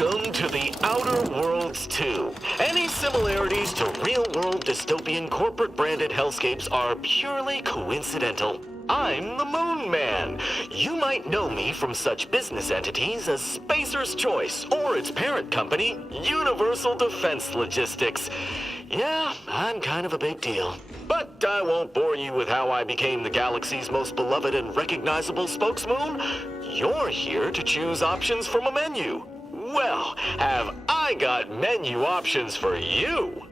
Welcome to the Outer Worlds 2. Any similarities to real-world dystopian corporate-branded hellscapes are purely coincidental. I'm the Moon Man. You might know me from such business entities as Spacer's Choice or its parent company, Universal Defense Logistics. Yeah, I'm kind of a big deal. But I won't bore you with how I became the galaxy's most beloved and recognizable spokesmoon. You're here to choose options from a menu. Well, have I got menu options for you?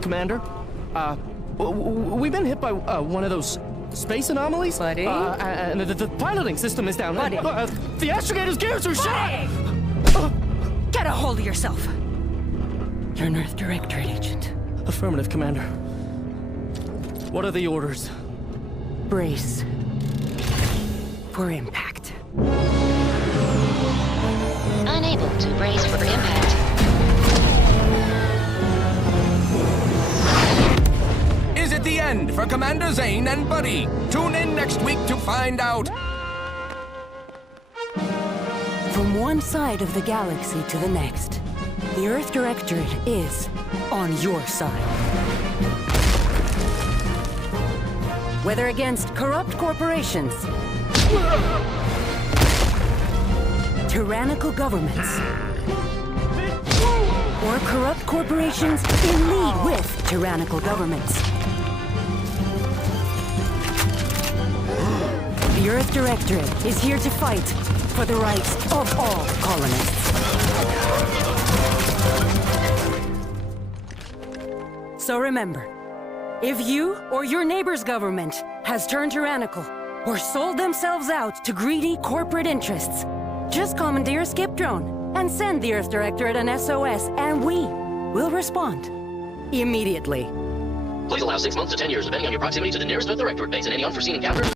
Commander, we've been hit by one of those space anomalies. Buddy? And the piloting system is down. Buddy? The astrogator's gears are shot! Get a hold of yourself! You're an Earth Directorate agent. Affirmative, Commander. What are the orders? Brace for impact. Unable to brace for impact. Is it the end for Commander Zane and Buddy? Tune in next week to find out. From one side of the galaxy to the next, the Earth Directorate is on your side. Whether against corrupt corporations, tyrannical governments, or corrupt corporations in league with tyrannical governments, the Earth Directorate is here to fight for the rights of all colonists. So remember, if you or your neighbor's government has turned tyrannical or sold themselves out to greedy corporate interests, just commandeer a skip drone and send the Earth Directorate an SOS, and we will respond immediately. Please allow 6 months to 10 years, depending on your proximity to the nearest Earth Directorate base and any unforeseen encounters.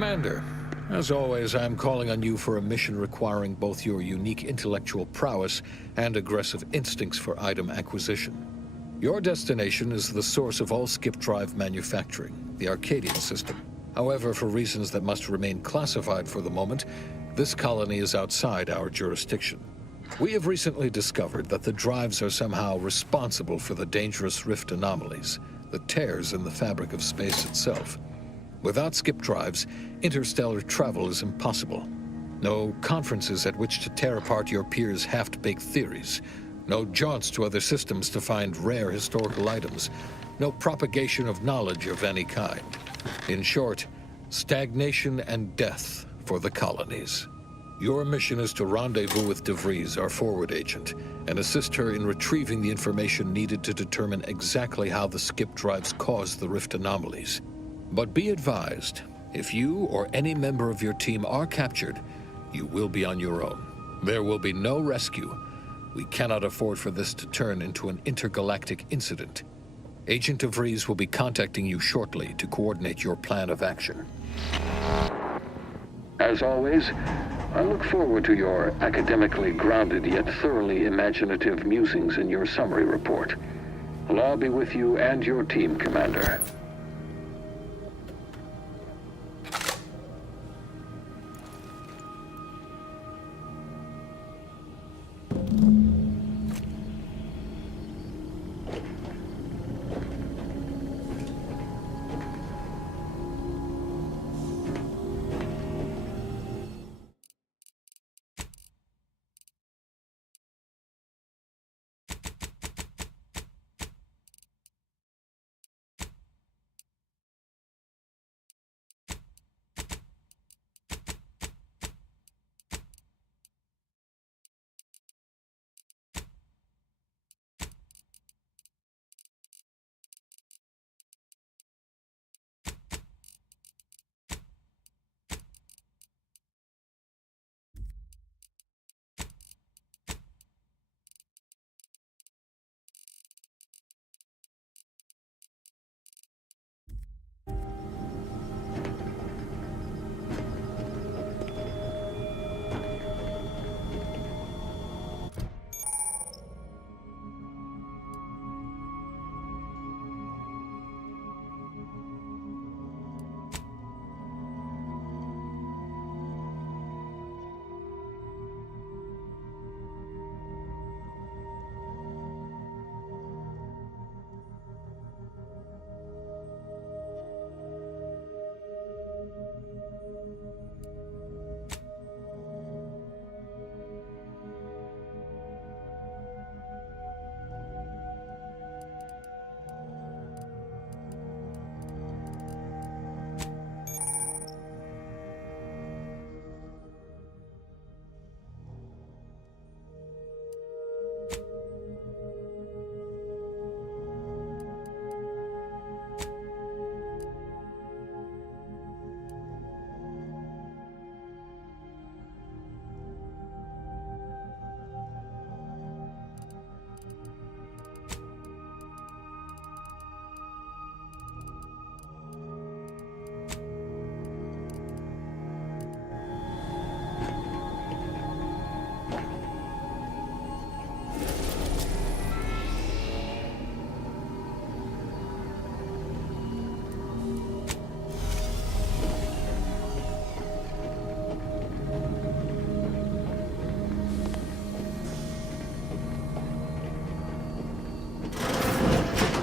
Commander, as always, I'm calling on you for a mission requiring both your unique intellectual prowess and aggressive instincts for item acquisition. Your destination is the source of all skip drive manufacturing, the Arcadian system. However, for reasons that must remain classified for the moment, this colony is outside our jurisdiction. We have recently discovered that the drives are somehow responsible for the dangerous rift anomalies, the tears in the fabric of space itself. Without skip drives, interstellar travel is impossible. No conferences at which to tear apart your peers' half-baked theories. No jaunts to other systems to find rare historical items. No propagation of knowledge of any kind. In short, stagnation and death for the colonies. Your mission is to rendezvous with DeVries, our forward agent, and assist her in retrieving the information needed to determine exactly how the skip drives caused the rift anomalies. But be advised, if you or any member of your team are captured, you will be on your own. There will be no rescue. We cannot afford for this to turn into an intergalactic incident. Agent DeVries will be contacting you shortly to coordinate your plan of action. As always, I look forward to your academically grounded yet thoroughly imaginative musings in your summary report. Allah be with you and your team, Commander.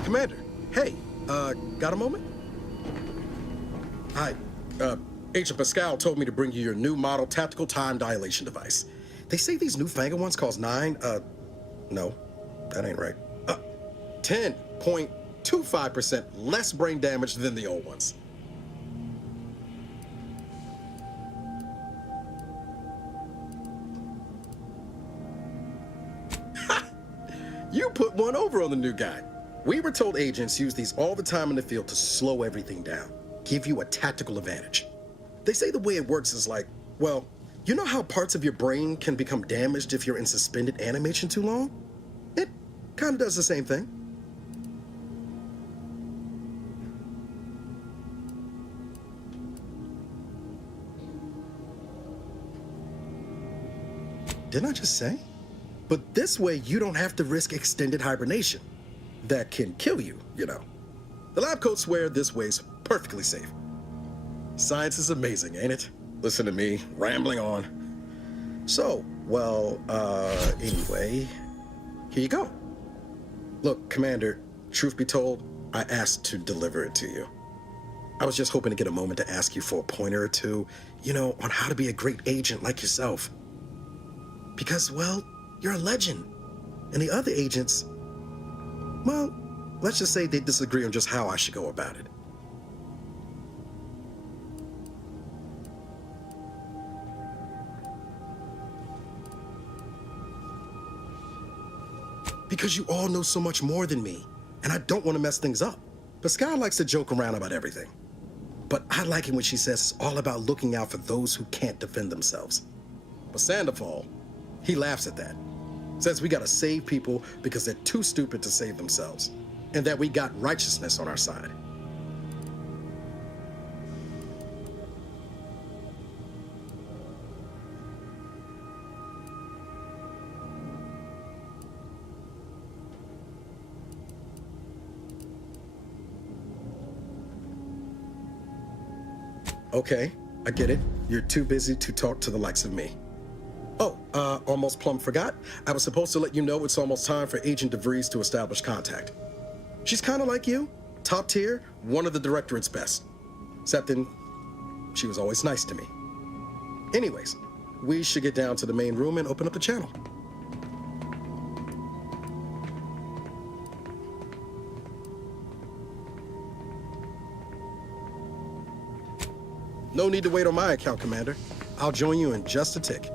Commander, hey, got a moment? Hi, Agent Pascal told me to bring you your new model tactical time dilation device. They say these newfangled ones cost no, that ain't right. 10.25% less brain damage than the old ones. You put one over on the new guy. We were told agents use these all the time in the field to slow everything down, give you a tactical advantage. They say the way it works is like, well, you know how parts of your brain can become damaged if you're in suspended animation too long? It kind of does the same thing. Didn't I just say? But this way, you don't have to risk extended hibernation. That can kill you, you know. The lab coats swear this way's perfectly safe. Science is amazing, ain't it? Listen to me, rambling on. So, well, anyway, here you go. Look, Commander, truth be told, I asked to deliver it to you. I was just hoping to get a moment to ask you for a pointer or two, you know, on how to be a great agent like yourself. Because, well, you're a legend. And the other agents, well, let's just say they disagree on just how I should go about it. Because you all know so much more than me, and I don't want to mess things up. But Sky likes to joke around about everything. But I like it when she says it's all about looking out for those who can't defend themselves. But Sandoval, he laughs at that. Says we gotta save people because they're too stupid to save themselves, and that we got righteousness on our side. Okay, I get it. You're too busy to talk to the likes of me. Oh, almost plumb forgot. I was supposed to let you know it's almost time for Agent DeVries to establish contact. She's kind of like you, top tier, one of the Directorate's best. Except then, she was always nice to me. Anyways, we should get down to the main room and open up the channel. No need to wait on my account, Commander. I'll join you in just a tick.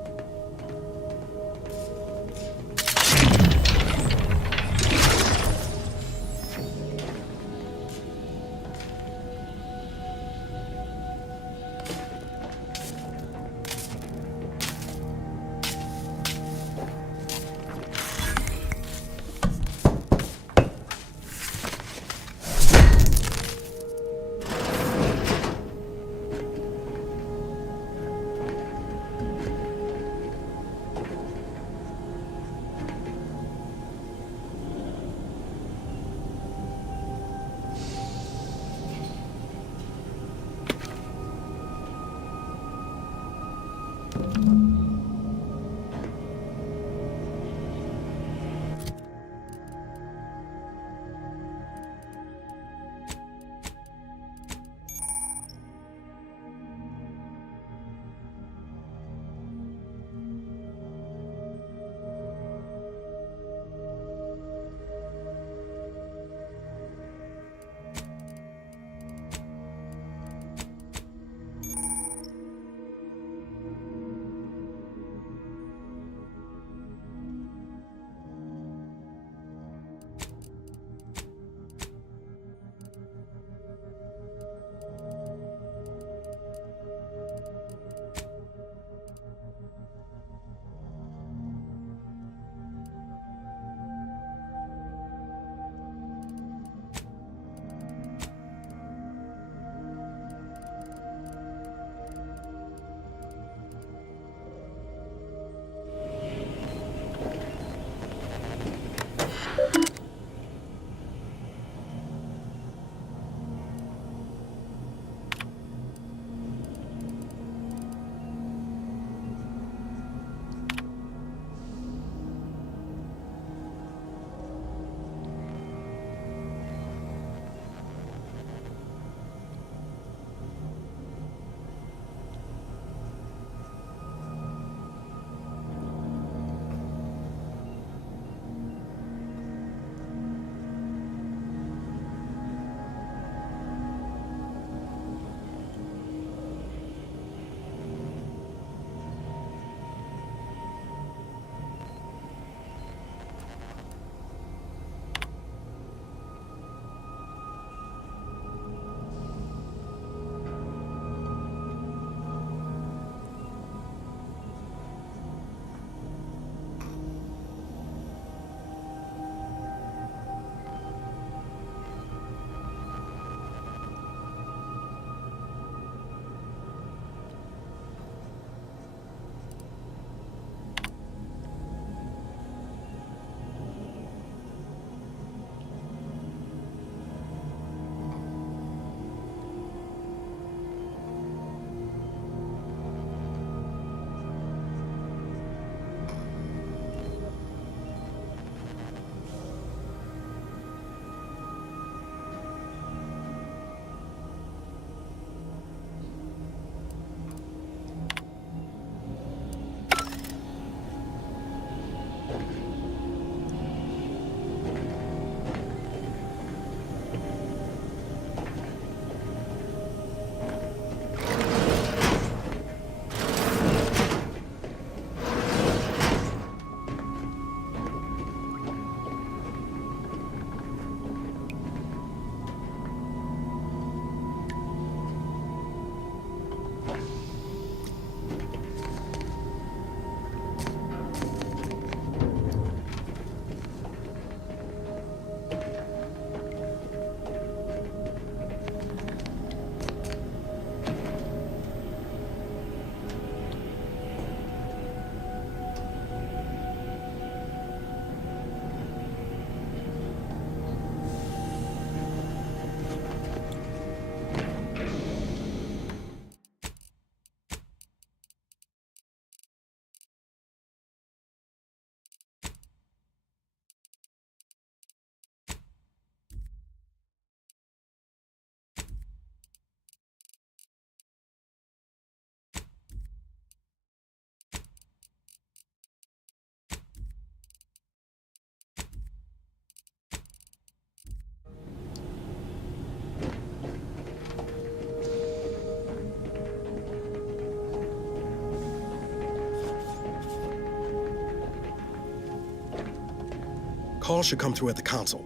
Calls should come through at the console.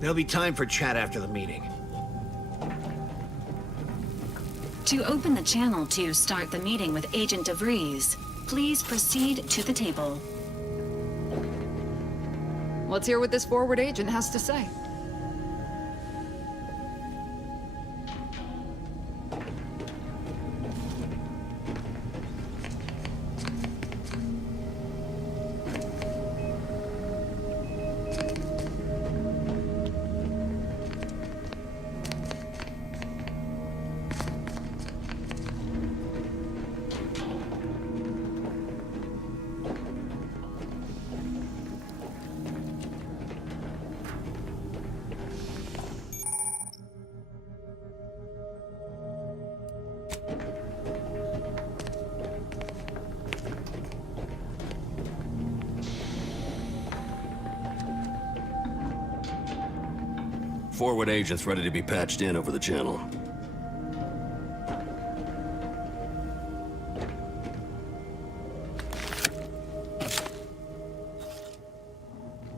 There'll be time for chat after the meeting. To open the channel to start the meeting with Agent DeVries, please proceed to the table. Let's hear what this forward agent has to say. Forward agents ready to be patched in over the channel.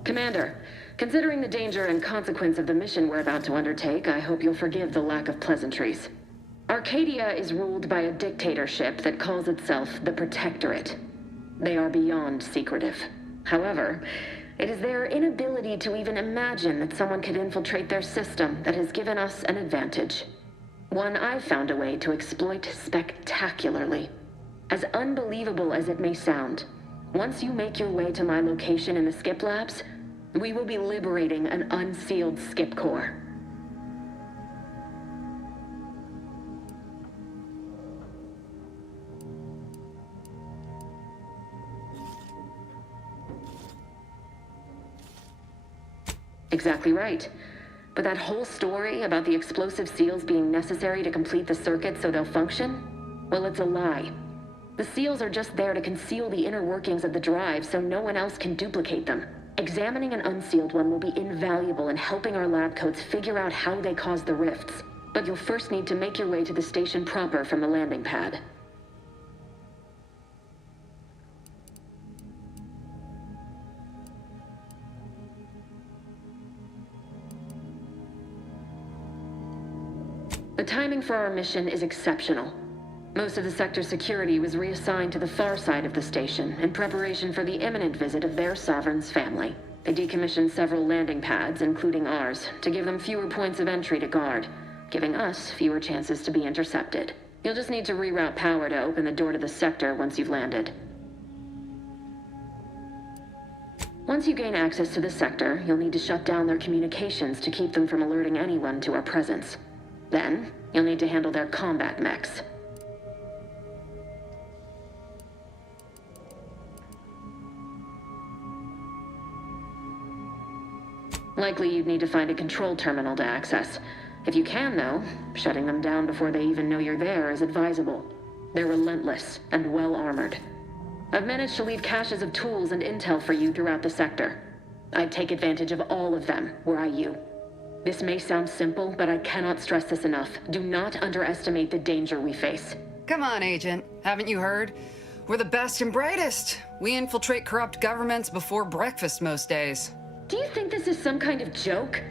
Commander, considering the danger and consequence of the mission we're about to undertake, I hope you'll forgive the lack of pleasantries. Arcadia is ruled by a dictatorship that calls itself the Protectorate. They are beyond secretive. However, it is their inability to even imagine that someone could infiltrate their system that has given us an advantage. One I've found a way to exploit spectacularly. As unbelievable as it may sound, once you make your way to my location in the Skip Labs, we will be liberating an unsealed Skip core. Exactly right. But that whole story about the explosive seals being necessary to complete the circuit so they'll function? Well, it's a lie. The seals are just there to conceal the inner workings of the drive so no one else can duplicate them. Examining an unsealed one will be invaluable in helping our lab coats figure out how they caused the rifts. But you'll first need to make your way to the station proper from the landing pad. The timing for our mission is exceptional. Most of the sector's security was reassigned to the far side of the station in preparation for the imminent visit of their sovereign's family. They decommissioned several landing pads, including ours, to give them fewer points of entry to guard, giving us fewer chances to be intercepted. You'll just need to reroute power to open the door to the sector once you've landed. Once you gain access to the sector, you'll need to shut down their communications to keep them from alerting anyone to our presence. Then, you'll need to handle their combat mechs. Likely you'd need to find a control terminal to access. If you can, though, shutting them down before they even know you're there is advisable. They're relentless and well-armored. I've managed to leave caches of tools and intel for you throughout the sector. I'd take advantage of all of them, were I you. This may sound simple, but I cannot stress this enough. Do not underestimate the danger we face. Come on, Agent. Haven't you heard? We're the best and brightest. We infiltrate corrupt governments before breakfast most days. Do you think this is some kind of joke?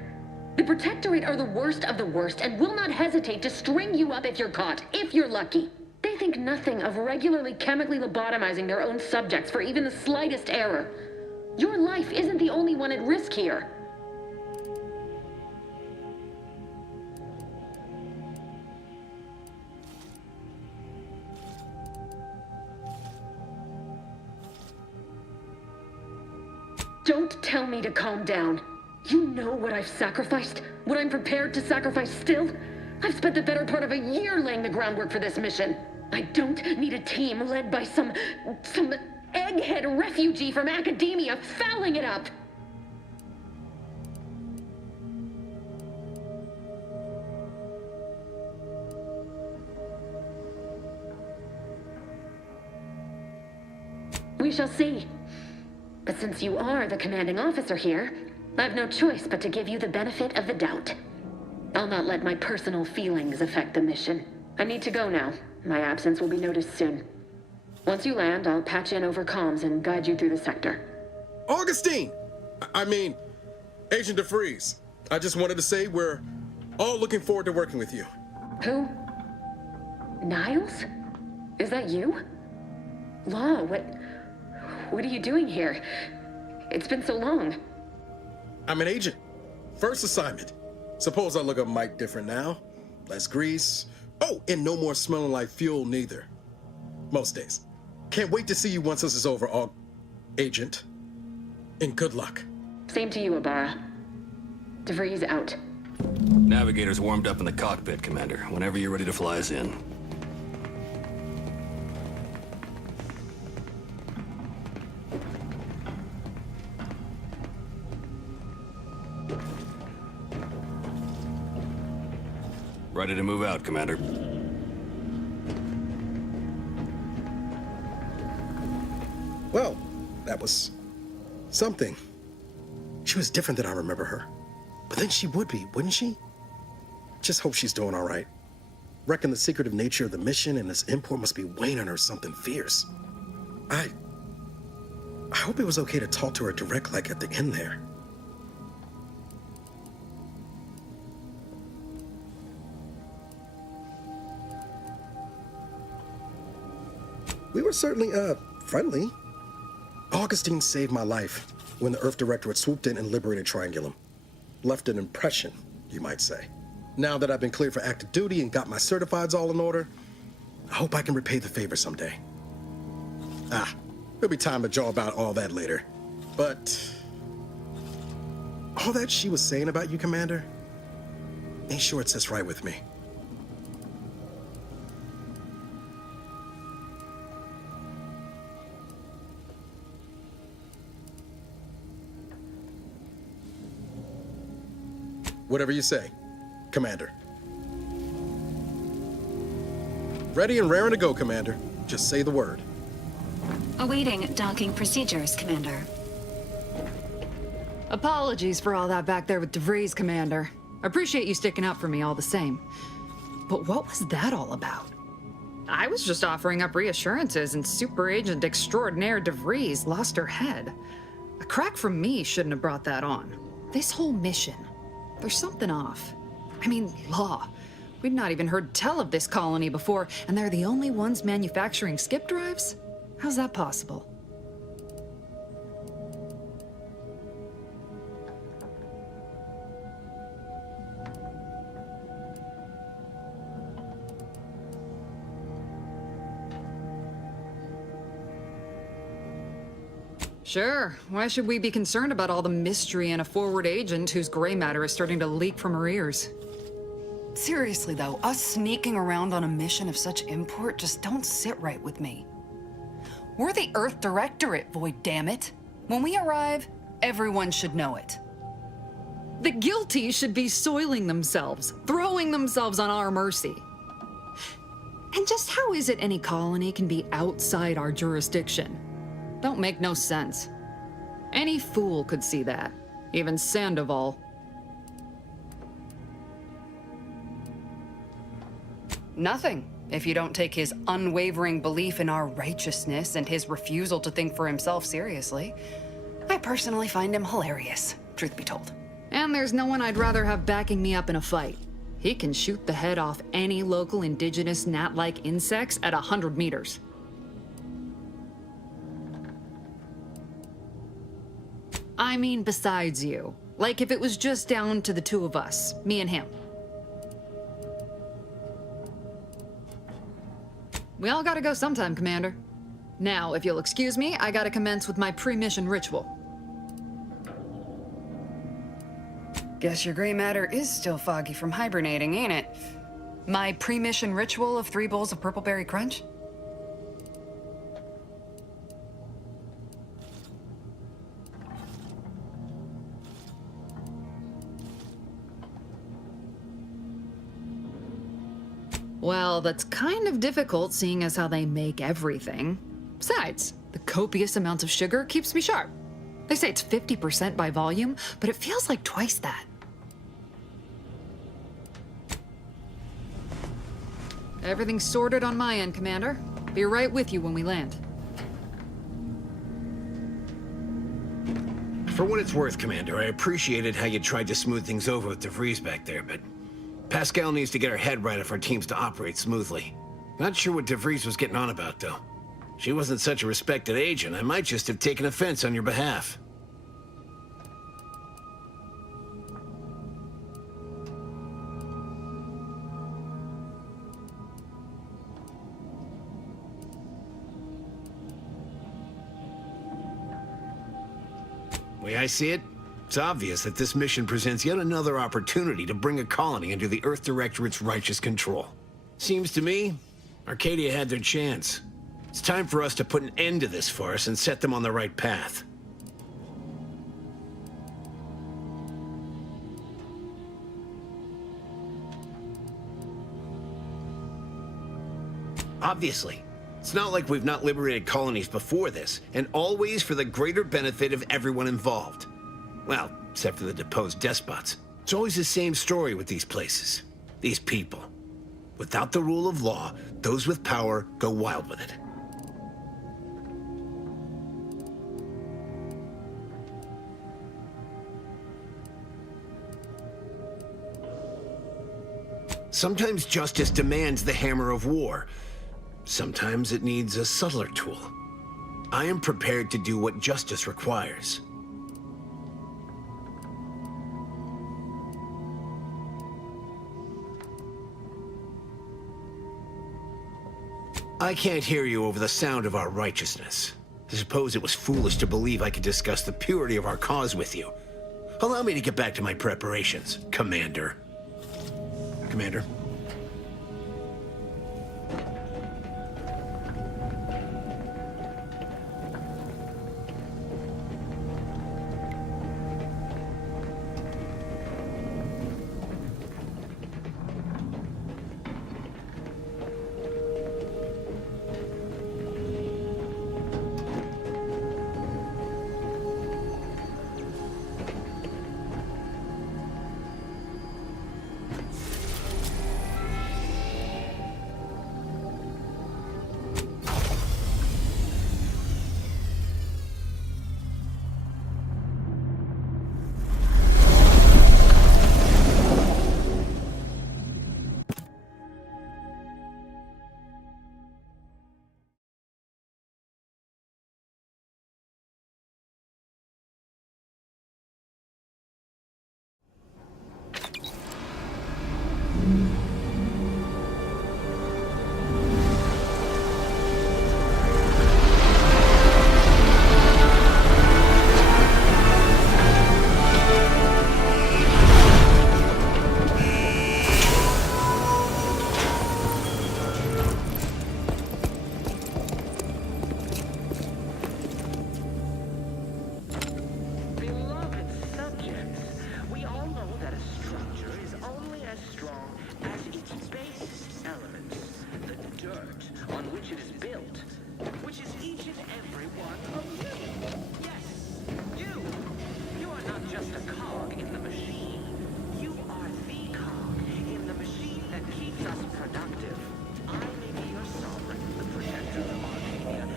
The Protectorate are the worst of the worst and will not hesitate to string you up if you're caught, if you're lucky. They think nothing of regularly chemically lobotomizing their own subjects for even the slightest error. Your life isn't the only one at risk here. Don't tell me to calm down. You know what I've sacrificed? What I'm prepared to sacrifice still? I've spent the better part of a year laying the groundwork for this mission. I don't need a team led by some egghead refugee from academia fouling it up. We shall see. But since you are the commanding officer here, I've no choice but to give you the benefit of the doubt. I'll not let my personal feelings affect the mission. I need to go now. My absence will be noticed soon. Once you land, I'll patch in over comms and guide you through the sector. Augustine! I mean, Agent DeVries. I just wanted to say we're all looking forward to working with you. Who? Niles? Is that you? Law, what are you doing here? It's been so long. I'm an agent. First assignment. Suppose I look a mite different now. Less grease. Oh, and no more smelling like fuel neither. Most days. Can't wait to see you once this is over, Agent. And good luck. Same to you, Ibarra. DeVries out. Navigator's warmed up in the cockpit, Commander. Whenever you're ready to fly us in. Ready to move out, Commander. Well, that was something. She was different than I remember her. But then she would be, wouldn't she? Just hope she's doing all right. Reckon the secretive nature of the mission and this import must be weighing on her something fierce. I hope it was okay to talk to her direct like at the end there. We were certainly, friendly. Augustine saved my life when the Earth Directorate swooped in and liberated Triangulum. Left an impression, you might say. Now that I've been cleared for active duty and got my certifieds all in order, I hope I can repay the favor someday. There'll be time to jaw about all that later. But all that she was saying about you, Commander, ain't sure it sits right with me. Whatever you say, Commander. Ready and raring to go, Commander. Just say the word. Awaiting docking procedures, Commander. Apologies for all that back there with DeVries, Commander. I appreciate you sticking up for me all the same. But what was that all about? I was just offering up reassurances and Super Agent Extraordinaire DeVries lost her head. A crack from me shouldn't have brought that on. This whole mission, there's something off. I mean, Law. We'd not even heard tell of this colony before, and they're the only ones manufacturing skip drives? How's that possible? Sure. Why should we be concerned about all the mystery in a forward agent whose gray matter is starting to leak from her ears? Seriously, though, us sneaking around on a mission of such import just don't sit right with me. We're the Earth Directorate, Void, damn it. When we arrive, everyone should know it. The guilty should be soiling themselves, throwing themselves on our mercy. And just how is it any colony can be outside our jurisdiction? Don't make no sense. Any fool could see that, even Sandoval. Nothing, if you don't take his unwavering belief in our righteousness and his refusal to think for himself seriously. I personally find him hilarious, truth be told. And there's no one I'd rather have backing me up in a fight. He can shoot the head off any local indigenous gnat-like insects at 100 meters. I mean, besides you. Like if it was just down to the two of us, me and him. We all gotta go sometime, Commander. Now, if you'll excuse me, I gotta commence with my pre-mission ritual. Guess your gray matter is still foggy from hibernating, ain't it? My pre-mission ritual of 3 bowls of Purpleberry Crunch? Well, that's kind of difficult seeing as how they make everything. Besides, the copious amounts of sugar keeps me sharp. They say it's 50% by volume, but it feels like twice that. Everything's sorted on my end, Commander. Be right with you when we land. For what it's worth, Commander, I appreciated how you tried to smooth things over with DeVries back there, but Pascal needs to get her head right if our team's to operate smoothly. Not sure what DeVries was getting on about, though. She wasn't such a respected agent. I might just have taken offense on your behalf. Way I see it, it's obvious that this mission presents yet another opportunity to bring a colony under the Earth Directorate's righteous control. Seems to me, Arcadia had their chance. It's time for us to put an end to this farce and set them on the right path. Obviously. It's not like we've not liberated colonies before this, and always for the greater benefit of everyone involved. Well, except for the deposed despots. It's always the same story with these places, these people. Without the rule of law, those with power go wild with it. Sometimes justice demands the hammer of war. Sometimes it needs a subtler tool. I am prepared to do what justice requires. I can't hear you over the sound of our righteousness. I suppose it was foolish to believe I could discuss the purity of our cause with you. Allow me to get back to my preparations, Commander. Commander?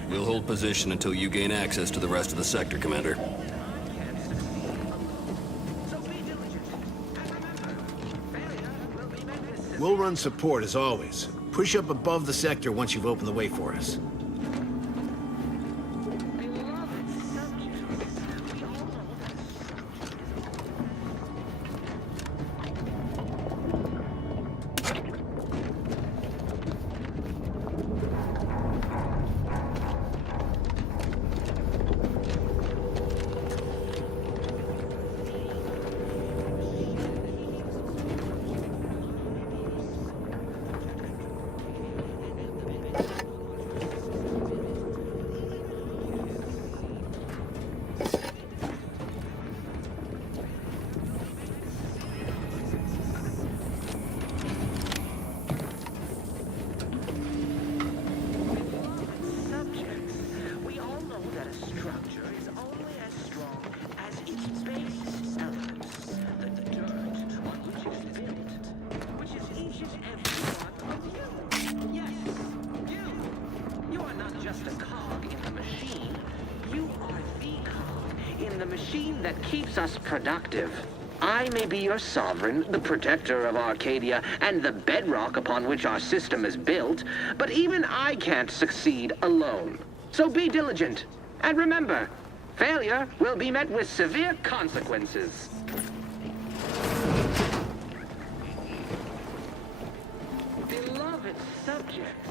We'll hold position until you gain access to the rest of the sector, Commander. We'll run support as always. Push up above the sector once you've opened the way for us. in the machine that keeps us productive. I may be your sovereign, the protector of Arcadia, and the bedrock upon which our system is built, but even I can't succeed alone. So be diligent, and remember, failure will be met with severe consequences. Beloved subjects,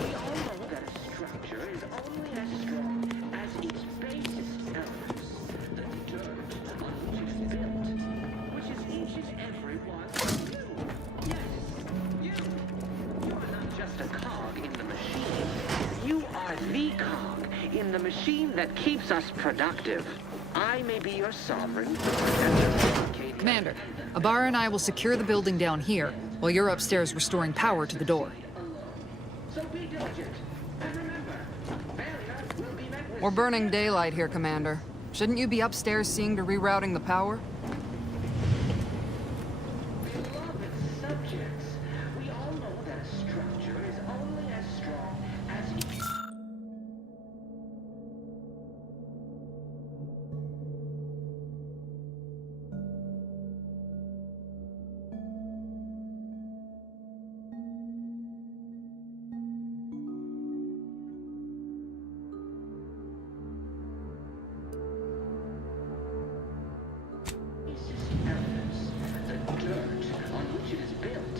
we all know that a structure is only as strong as its basest elements, the dirt on which it is built, which is each and every one of you. Yes, you. You are not just a cog in the machine. You are the cog in the machine that keeps us productive. I may be your sovereign. Commander, Abara and I will secure the building down here, while you're upstairs restoring power to the door. So be diligent. And remember, failure will be met with... We're burning daylight here, Commander. Shouldn't you be upstairs seeing to rerouting the power? Beloved subjects, we all know that a structure is only as strong as its... elements, the dirt on which it is built,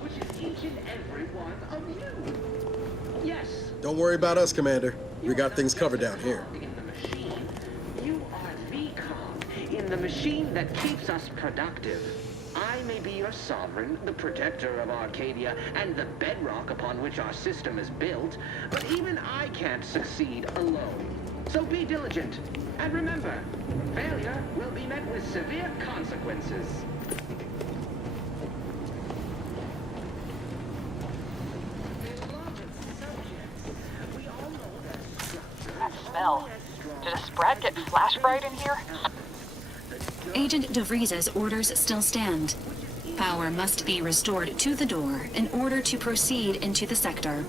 which is each and every one of you. Yes. Don't worry about us, Commander. We got things covered down here. In the machine, you are the cog in the machine that keeps us productive. I may be your sovereign, the protector of Arcadia, and the bedrock upon which our system is built, but even I can't succeed alone. So be diligent, and remember, failure will be met with severe consequences. That smell. Did a Sprat get flash bright in here? Agent DeVries's orders still stand. Power must be restored to the door in order to proceed into the sector.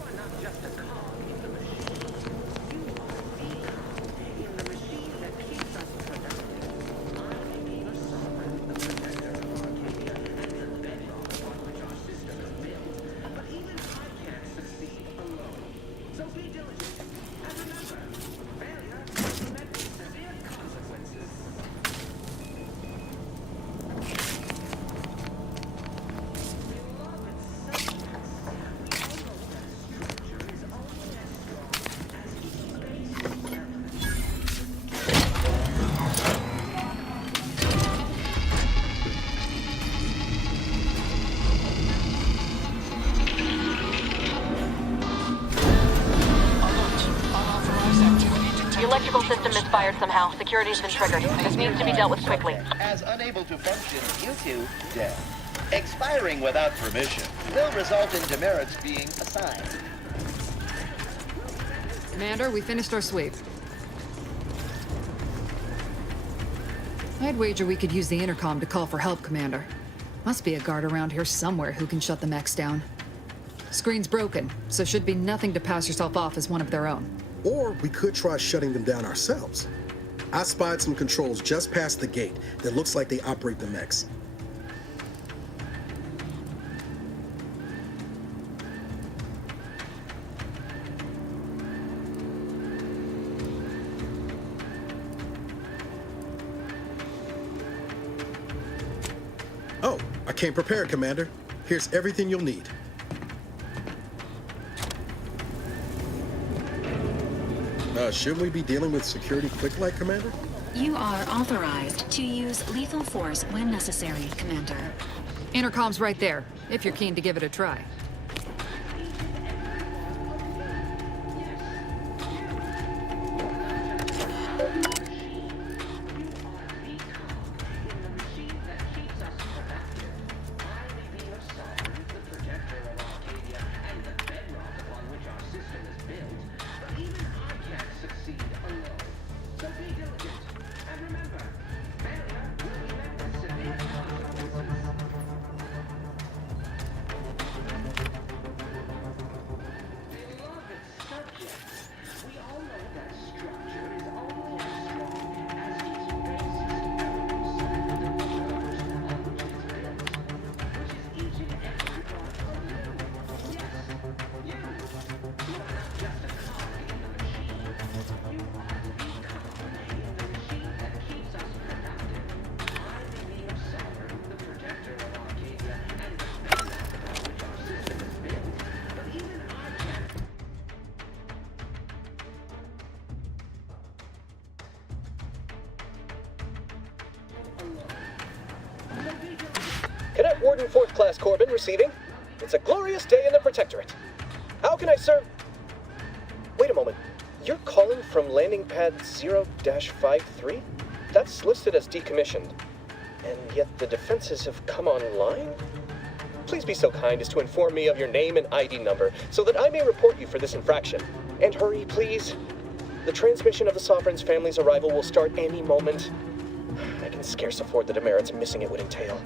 The electrical system misfired somehow. Security's been triggered. This needs to be dealt with quickly. As unable to function due to death. Expiring without permission will result in demerits being assigned. Commander, we finished our sweep. I'd wager we could use the intercom to call for help, Commander. Must be a guard around here somewhere who can shut the mechs down. Screen's broken, so should be nothing to pass yourself off as one of their own. Or we could try shutting them down ourselves. I spied some controls just past the gate that looks like they operate the mechs. Oh, I came prepared, Commander. Here's everything you'll need. Shouldn't we be dealing with security quick light, Commander? You are authorized to use lethal force when necessary, Commander. Intercom's right there, if you're keen to give it a try. Warden 4th Class Corbin receiving. It's a glorious day in the Protectorate. How can I serve? Wait a moment. You're calling from landing pad 0-53? That's listed as decommissioned. And yet the defenses have come online? Please be so kind as to inform me of your name and ID number so that I may report you for this infraction. And hurry, please. The transmission of the Sovereign's family's arrival will start any moment. I can scarce afford the demerits missing it would entail.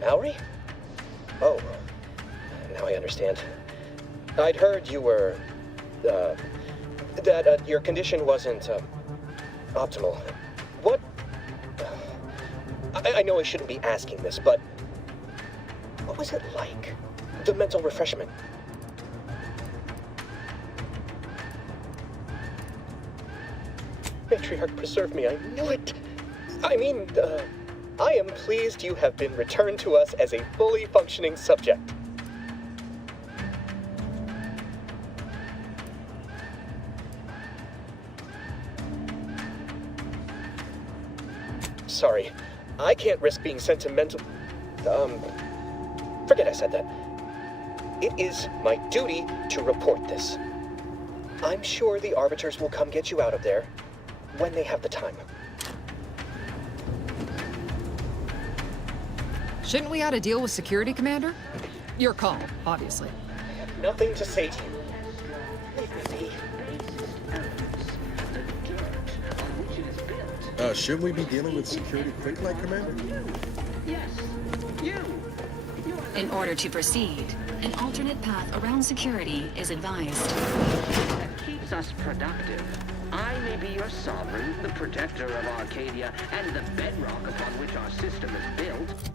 Mallory? Oh, now I understand. I'd heard you were, that your condition wasn't, optimal. What? I know I shouldn't be asking this, but what was it like? The mental refreshment? Matriarch, preserve me, I knew it! I mean, I am pleased you have been returned to us as a fully functioning subject. Sorry, I can't risk being sentimental. Forget I said that. It is my duty to report this. I'm sure the Arbiters will come get you out of there when they have the time. Shouldn't we add a deal with security, Commander? Your call, obviously. I have nothing to say to you. Leave me be. Should we be dealing with security quick-like, Commander? Yes, you. In order to proceed, an alternate path around security is advised. That keeps us productive. I may be your sovereign, the protector of Arcadia, and the bedrock upon which our system is built.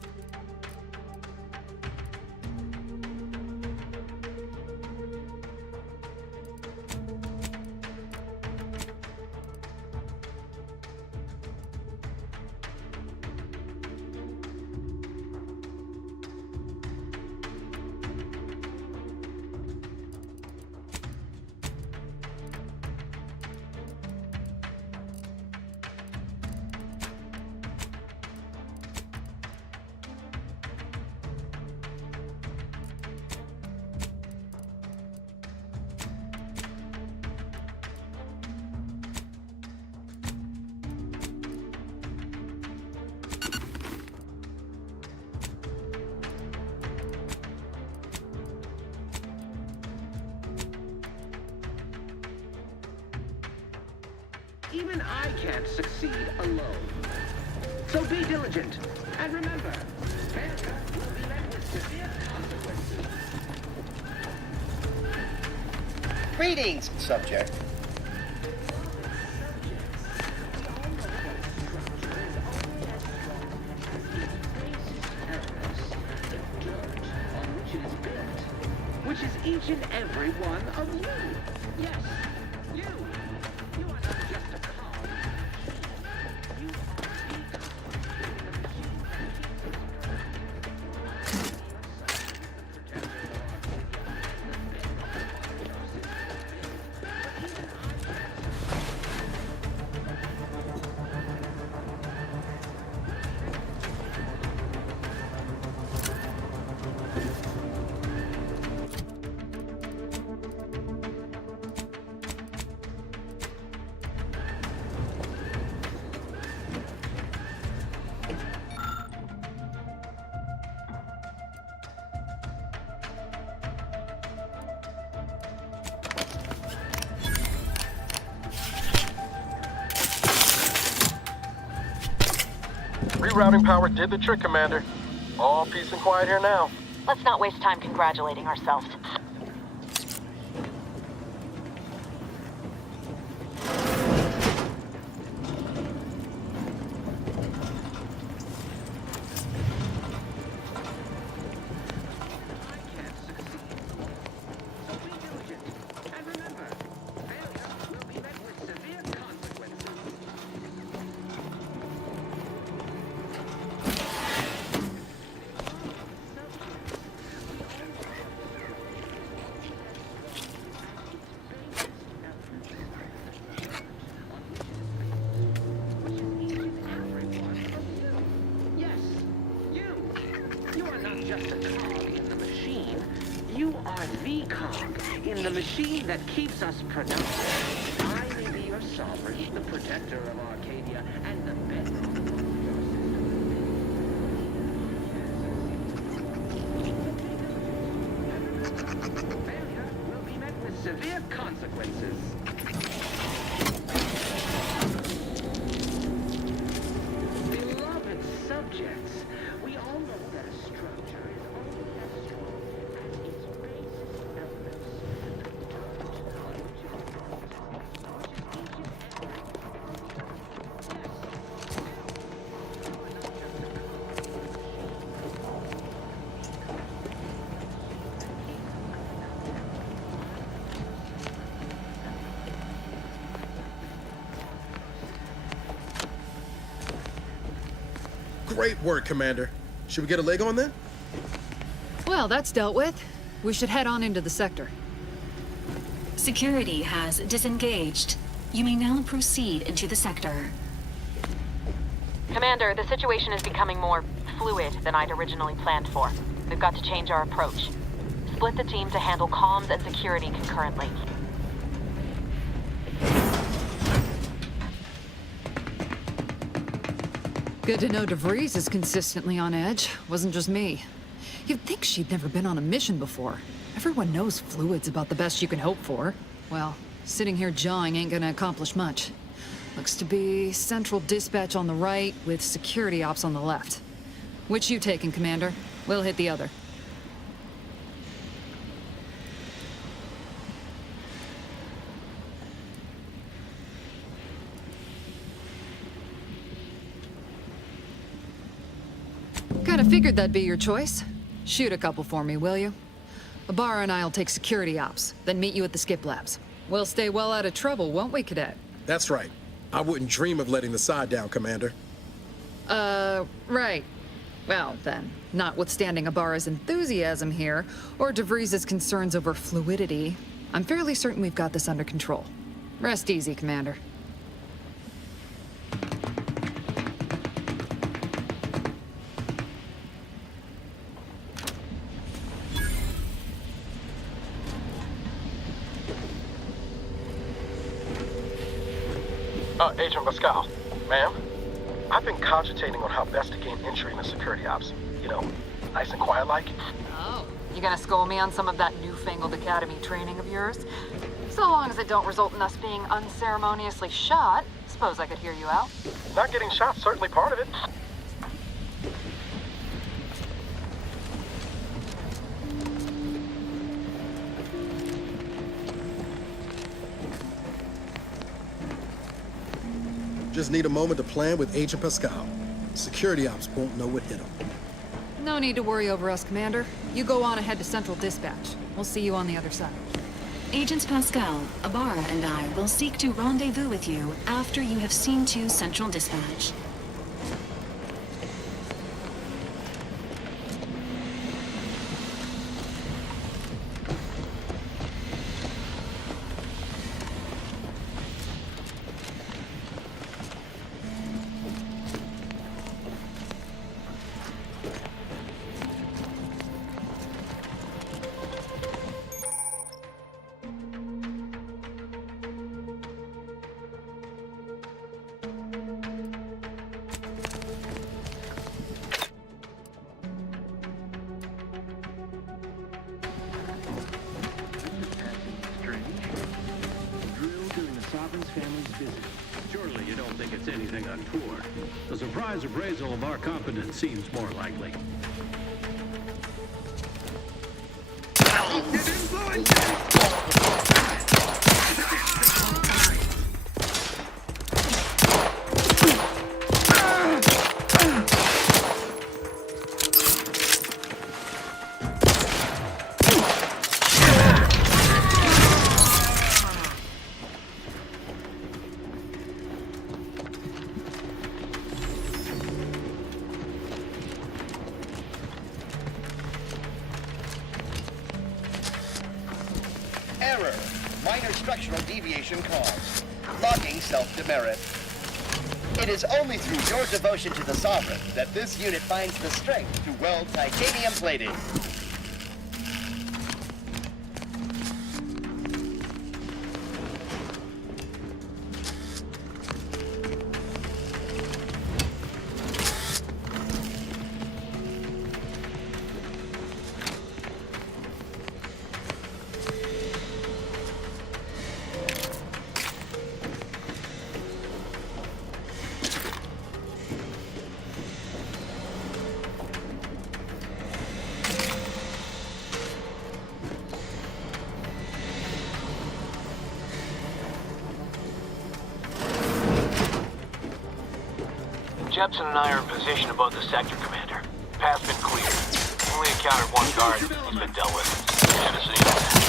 Even I can't succeed alone. So be diligent, and remember, failure will be met with severe consequences. Greetings, subject. Which is each and every one of you. Yes, you. You are not just a cog. You Rerouting power did the trick, Commander. All peace and quiet here now. Let's not waste time congratulating ourselves. tiny cog in the machine that keeps us productive. I may be your sovereign, the protector of Arcadia, and the bedrock of your system. Failure will be met with severe consequences. Beloved subjects, we all know that a structure is only as strong as its basis elements. Great work, Commander. Should we get a leg on then? Well, that's dealt with. We should head on into the sector. Security has disengaged. You may now proceed into the sector. Commander, the situation is becoming more fluid than I'd originally planned for. We've got to change our approach. Split the team to handle comms and security concurrently. Good to know DeVries is consistently on edge. Wasn't just me. You'd think she'd never been on a mission before. Everyone knows fluid's about the best you can hope for. Well, sitting here jawing ain't gonna accomplish much. Looks to be central dispatch on the right with security ops on the left. Which you taking, Commander? We'll hit the other. Kinda figured that'd be your choice. Shoot a couple for me, will you? Ibarra and I'll take security ops, then meet you at the skip labs. We'll stay well out of trouble, won't we, Cadet? That's right. I wouldn't dream of letting the side down, Commander. Right. Well, then, notwithstanding Ibarra's enthusiasm here, or DeVries' concerns over fluidity, I'm fairly certain we've got this under control. Rest easy, Commander. Agent Pascal. Ma'am? I've been cogitating on how best to gain entry into security ops. You know, nice and quiet like. Oh, you gonna school me on some of that newfangled academy training of yours? So long as it don't result in us being unceremoniously shot, suppose I could hear you out. Not getting shot's certainly part of it. Just need a moment to plan with Agent Pascal. Security ops won't know what hit him. No need to worry over us, Commander. You go on ahead to Central Dispatch. We'll see you on the other side. Agents Pascal, Ibarra, and I will seek to rendezvous with you after you have seen to Central Dispatch. Surely you don't think it's anything untoward. The surprise appraisal of our competence seems more likely. Error. Minor structural deviation caused. Logging self-demerit. It is only through your devotion to the Sovereign that this unit finds the strength to weld titanium plating. Jepson and I are in position above the sector, Commander. Path's been cleared. Only encountered one guard. He's been dealt with. Tennessee,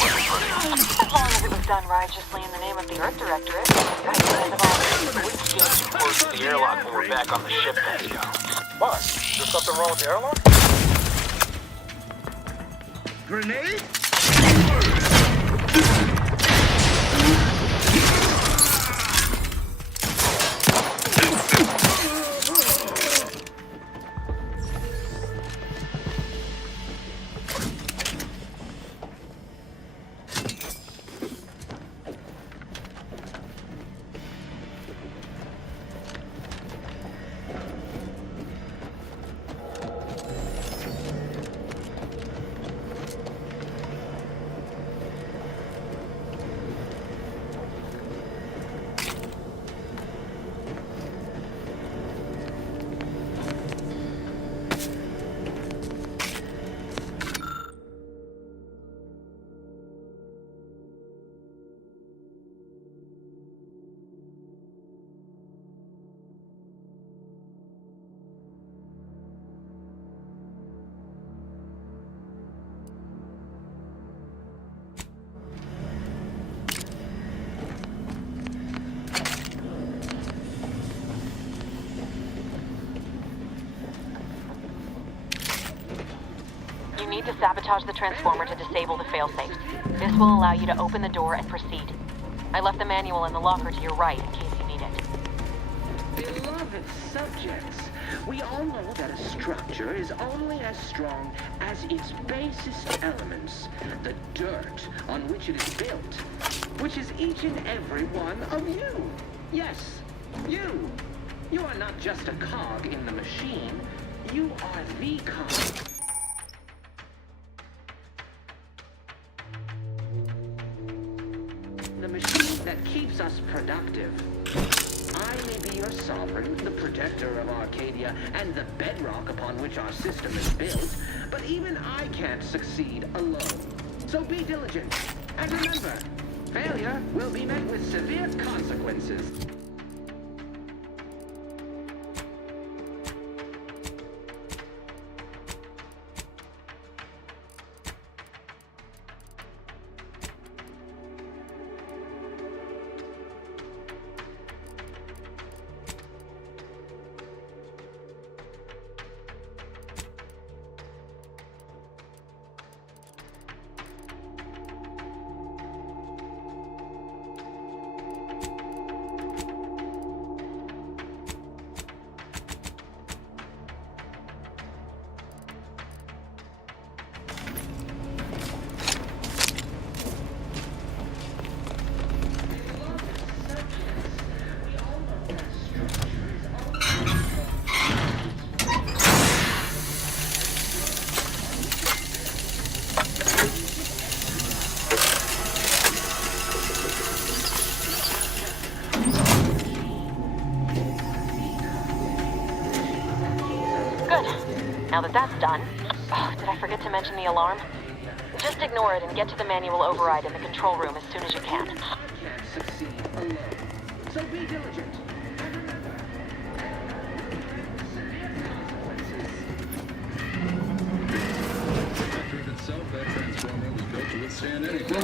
weapons ready. As long as it was done righteously in the name of the Earth Directorate. We can get too close to the airlock when we're back on the ship, Pascal. What? Is there something wrong with the airlock? Grenade? You need to sabotage the transformer to disable the failsafe. This will allow you to open the door and proceed. I left the manual in the locker to your right in case you need it. Beloved subjects, we all know that a structure is only as strong as its basest elements, the dirt on which it is built, which is each and every one of you. Yes, you. You are not just a cog in the machine. You are the cog. The machine that keeps us productive. I may be your sovereign, the protector of Arcadia, and the bedrock upon which our system is built, but even I can't succeed alone. So be diligent, and remember, failure will be met with severe consequences. Now that that's done... Oh, did I forget to mention the alarm? Just ignore it and get to the manual override in the control room as soon as you can. I can't succeed alone. So be diligent. After itself, that transformer was built to withstand anything.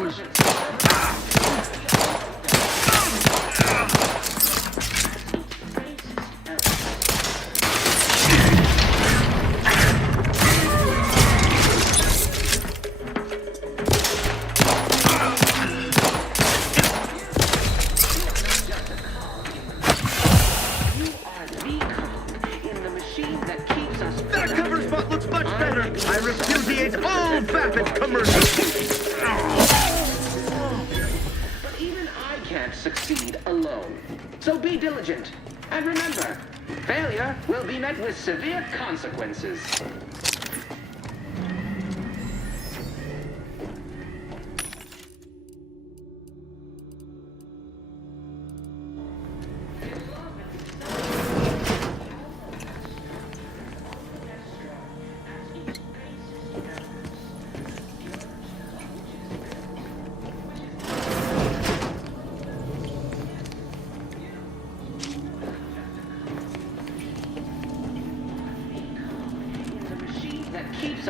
And remember, failure will be met with severe consequences.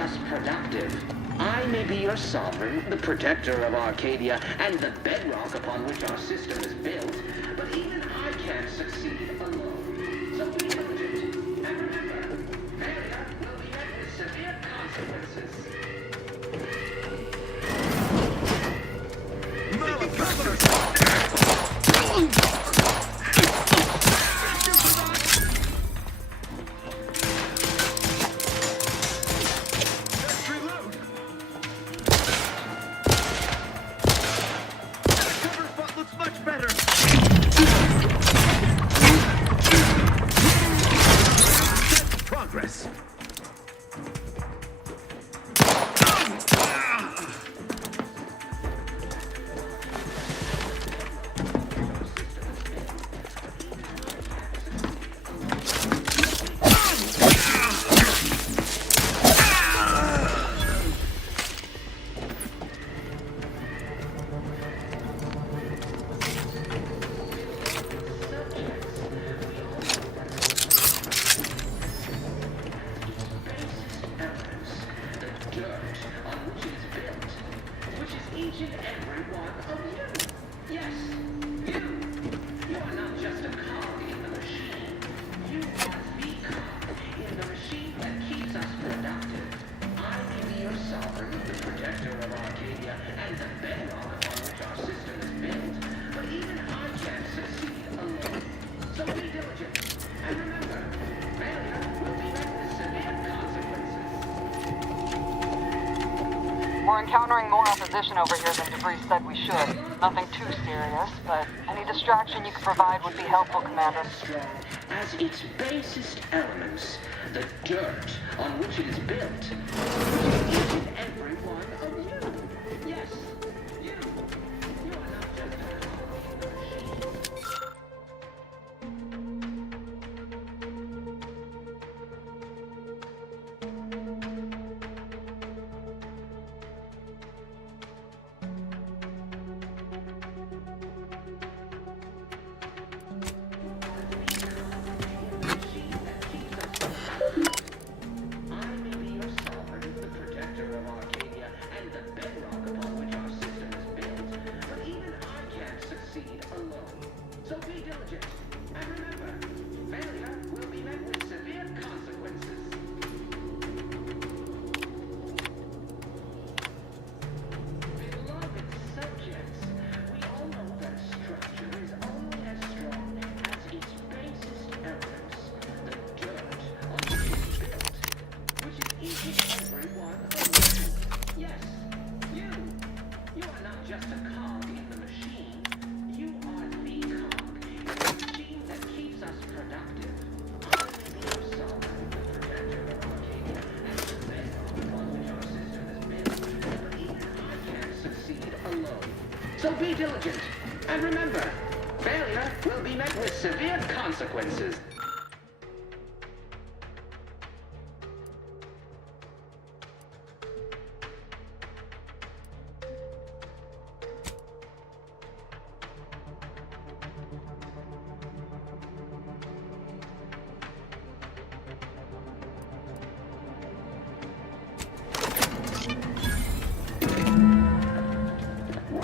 us productive. I may be your sovereign, the protector of Arcadia, and the bedrock upon which our system is built, but even I can't succeed alone. So be diligent, and remember, failure will be met with severe consequences. We're encountering more opposition over here than DeVries said we should. Nothing too serious, but any distraction you could provide would be helpful, Commander. As its basest elements, the dirt on which it is built, which is each and every one of you. Yes, you. You are not just a So be diligent, and remember, failure will be met with severe consequences.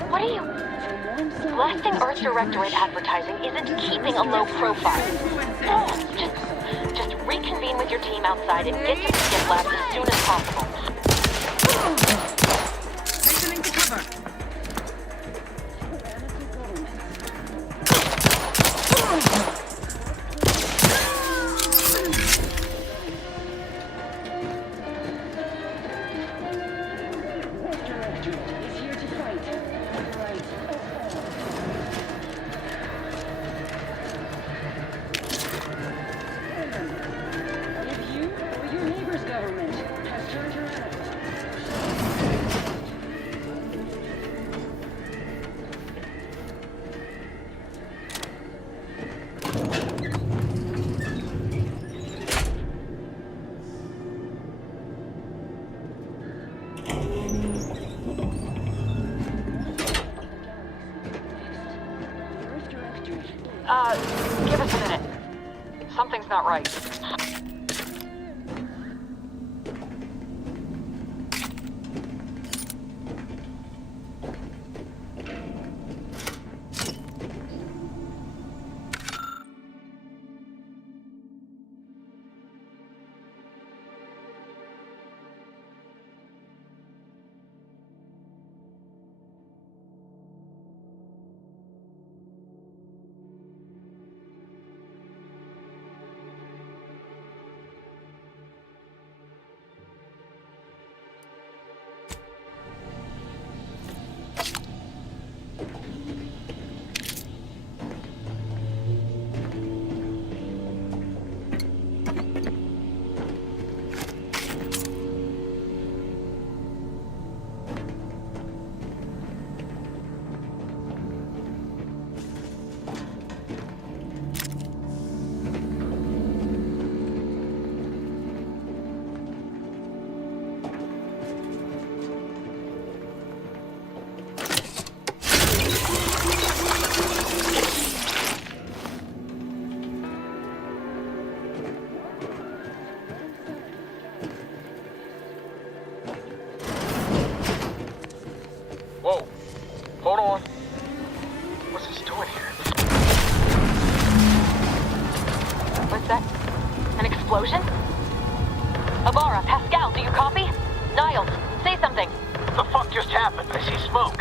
What are you... Blasting Earth Directorate advertising isn't keeping a low profile. No, just reconvene with your team outside and get to the skip labs as soon as possible. Listening to cover. Give us a minute. Something's not right. Hold on. What's this doing here? What's that? An explosion? Abara, Pascal, do you copy? Niles, say something. The fuck just happened? I see smoke.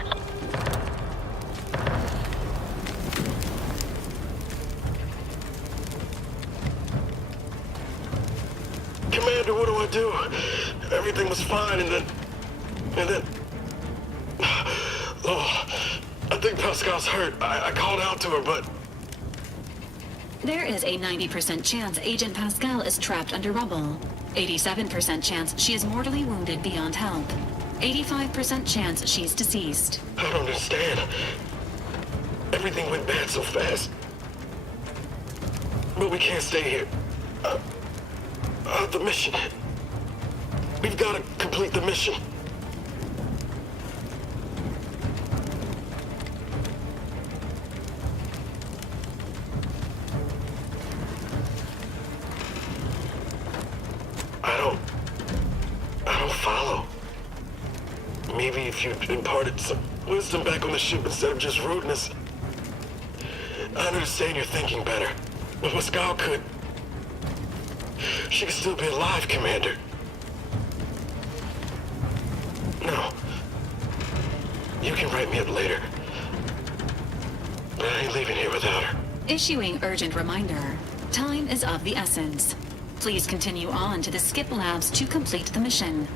Commander, what do I do? Everything was fine, and then... Oh, I think Pascal's hurt. I called out to her, but... There is a 90% chance Agent Pascal is trapped under rubble. 87% chance she is mortally wounded beyond help. 85% chance she's deceased. I don't understand. Everything went bad so fast. But we can't stay here. The mission. We've got to complete the mission. I don't follow. Maybe if you imparted some wisdom back on the ship instead of just rudeness. I understand you're thinking better. But Pascal could... She could still be alive, Commander. No. You can write me up later. But I ain't leaving here without her. Issuing urgent reminder. Time is of the essence. Please continue on to the Skip Labs to complete the mission.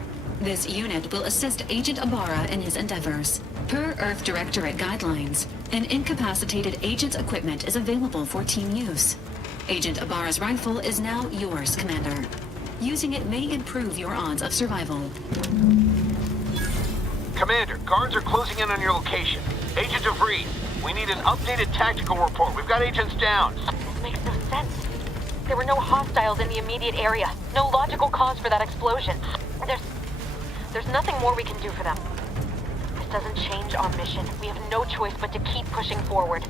This unit will assist Agent Abara in his endeavors. Per Earth Directorate guidelines, an incapacitated agent's equipment is available for team use. Agent Abara's rifle is now yours, Commander. Using it may improve your odds of survival. Commander, guards are closing in on your location. Agent DeVries, we need an updated tactical report. We've got agents down. This makes no sense. There were no hostiles in the immediate area. No logical cause for that explosion. There's nothing more we can do for them. This doesn't change our mission. We have no choice but to keep pushing forward.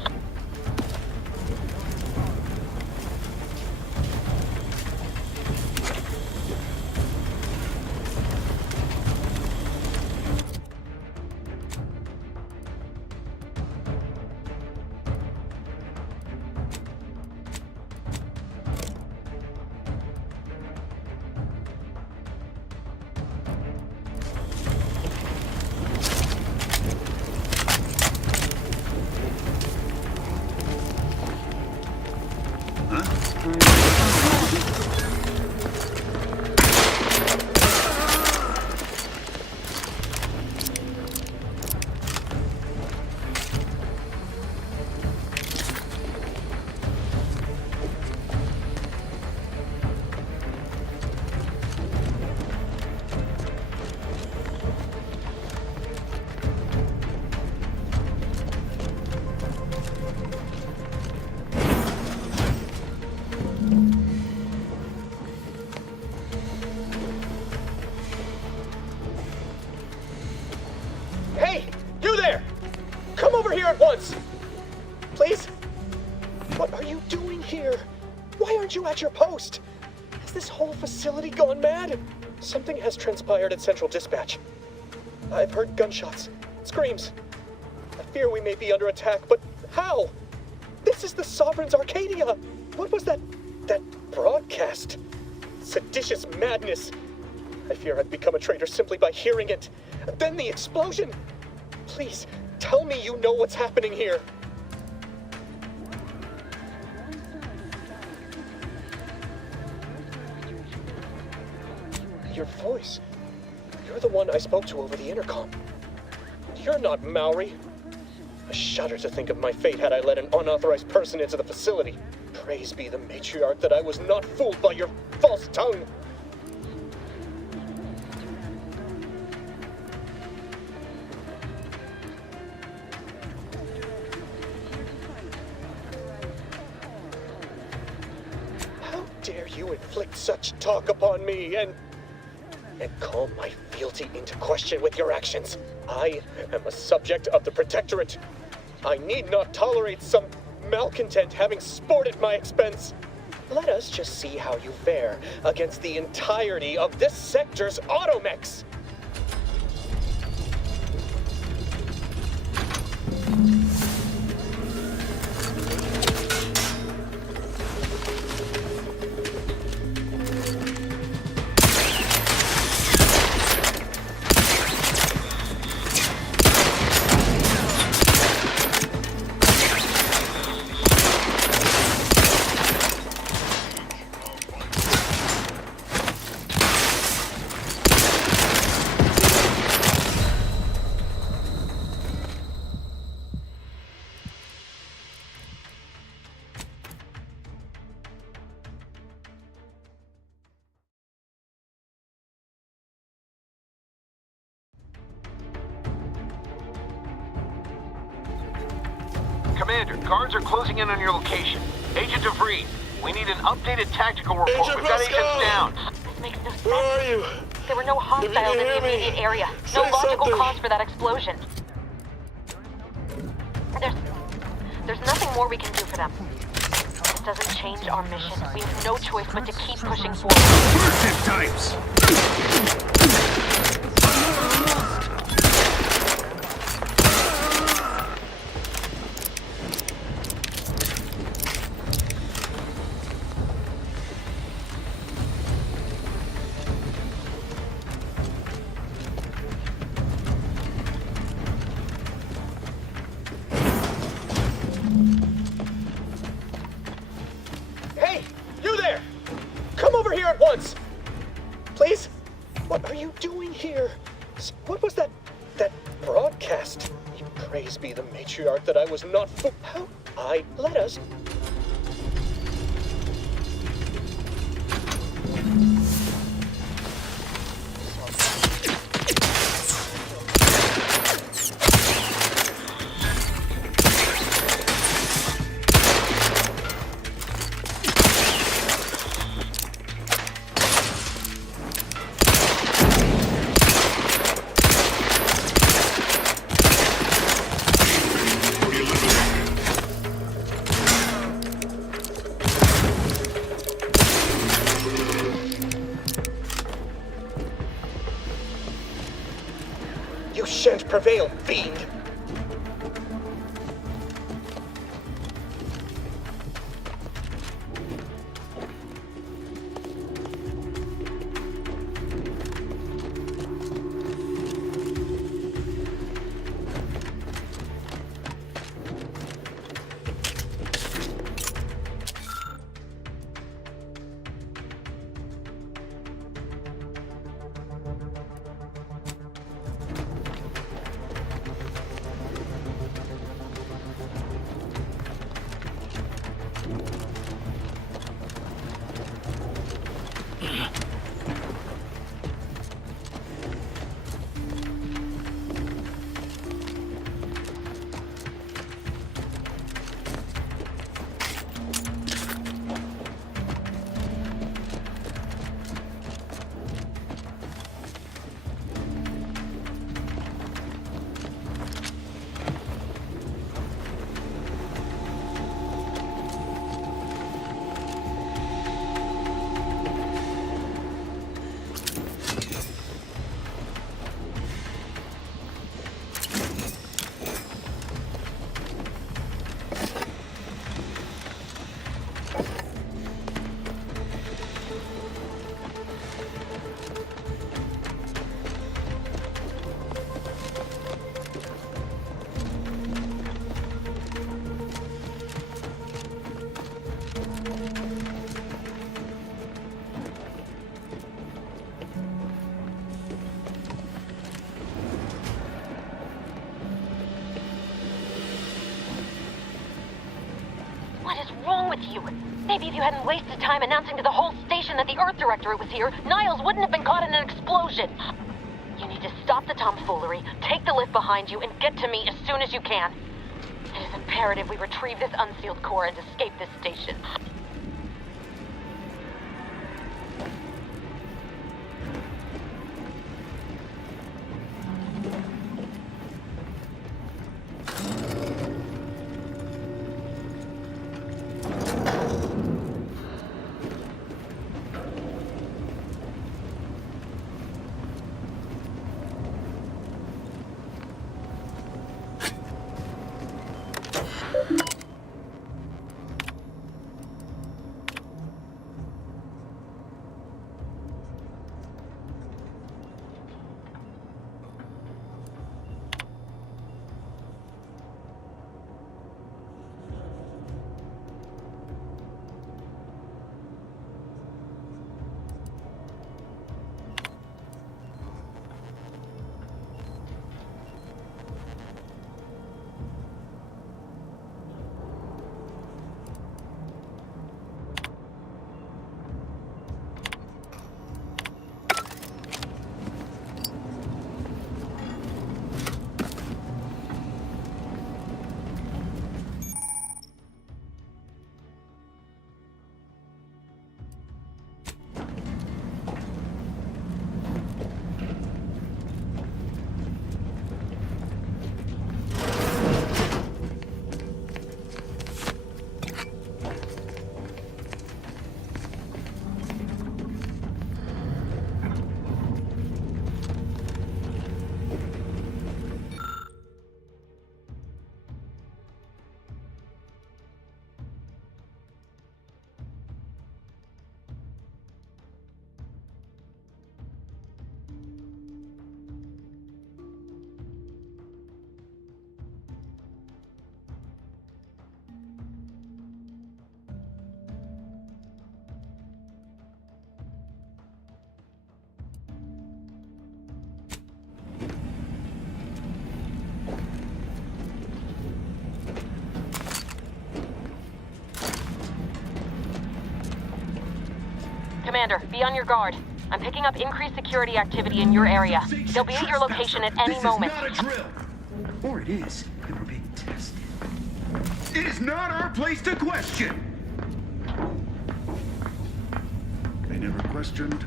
At your post. Has this whole facility gone mad? Something has transpired at Central Dispatch. I've heard gunshots, screams. I fear we may be under attack, but how? This is the Sovereign's Arcadia. What was that broadcast? Seditious madness. I fear I've become a traitor simply by hearing it. Then the explosion. Please, tell me you know what's happening here. Your voice. You're the one I spoke to over the intercom. You're not Maori. I shudder to think of my fate had I let an unauthorized person into the facility. Praise be the matriarch that I was not fooled by your false tongue. How dare you inflict such talk upon me and call my fealty into question with your actions? I am a subject of the Protectorate. I need not tolerate some malcontent having sport at my expense. Let us just see how you fare against the entirety of this sector's automechs. Commander, guards are closing in on your location. Agent DeVries, we need an updated tactical report. We've got agents down. This makes no sense. Where are you? There were no hostiles in the immediate area. No logical cause for that explosion. There's nothing more we can do for them. This doesn't change our mission. We have no choice but to keep pushing forward. Furtive types! Hey, you there! Come over here at once! Please? What are you doing here? What was that broadcast? Praise be the matriarch that I was not how I let us. You shan't prevail, fiend! With you. Maybe if you hadn't wasted time announcing to the whole station that the Earth Directorate was here, Niles wouldn't have been caught in an explosion. You need to stop the tomfoolery, take the lift behind you, and get to me as soon as you can. It is imperative we retrieve this unsealed core and escape this station. Commander, be on your guard. I'm picking up increased security activity in your area. They'll be at your location at any moment. This is not a drill! Or it is, and we're being tested. It is not our place to question! They never questioned,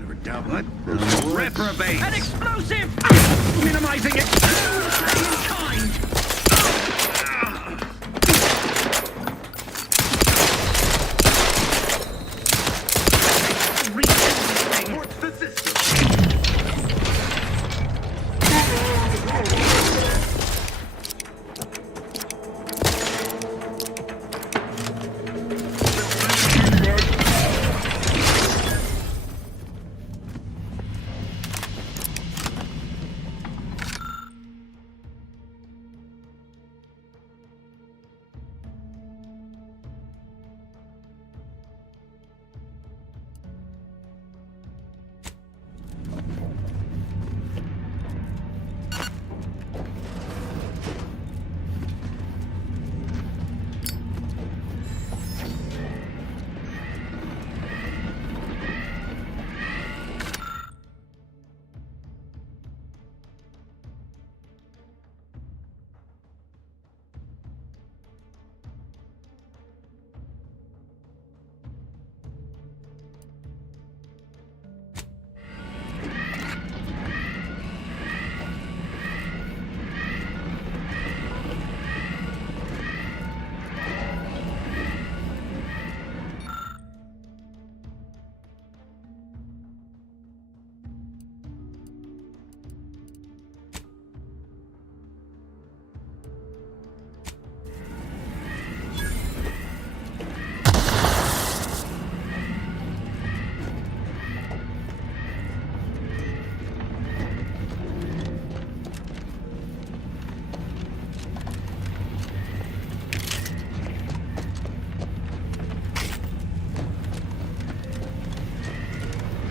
never doubted. Reprobate! An explosive! Minimizing it! In kind!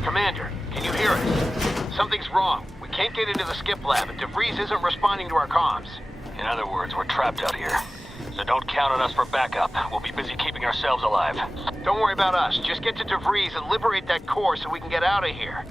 Commander, can you hear us? Something's wrong. We can't get into the skip lab, and DeVries isn't responding to our comms. In other words, we're trapped out here. So don't count on us for backup. We'll be busy keeping ourselves alive. Don't worry about us. Just get to DeVries and liberate that core so we can get out of here.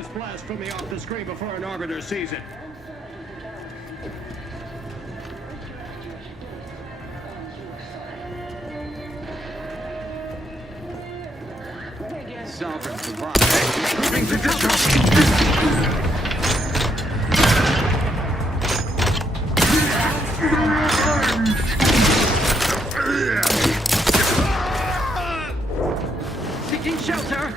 this blasphemy off the screen before an arbiter sees it. Sovereign survived. Moving to Taking shelter!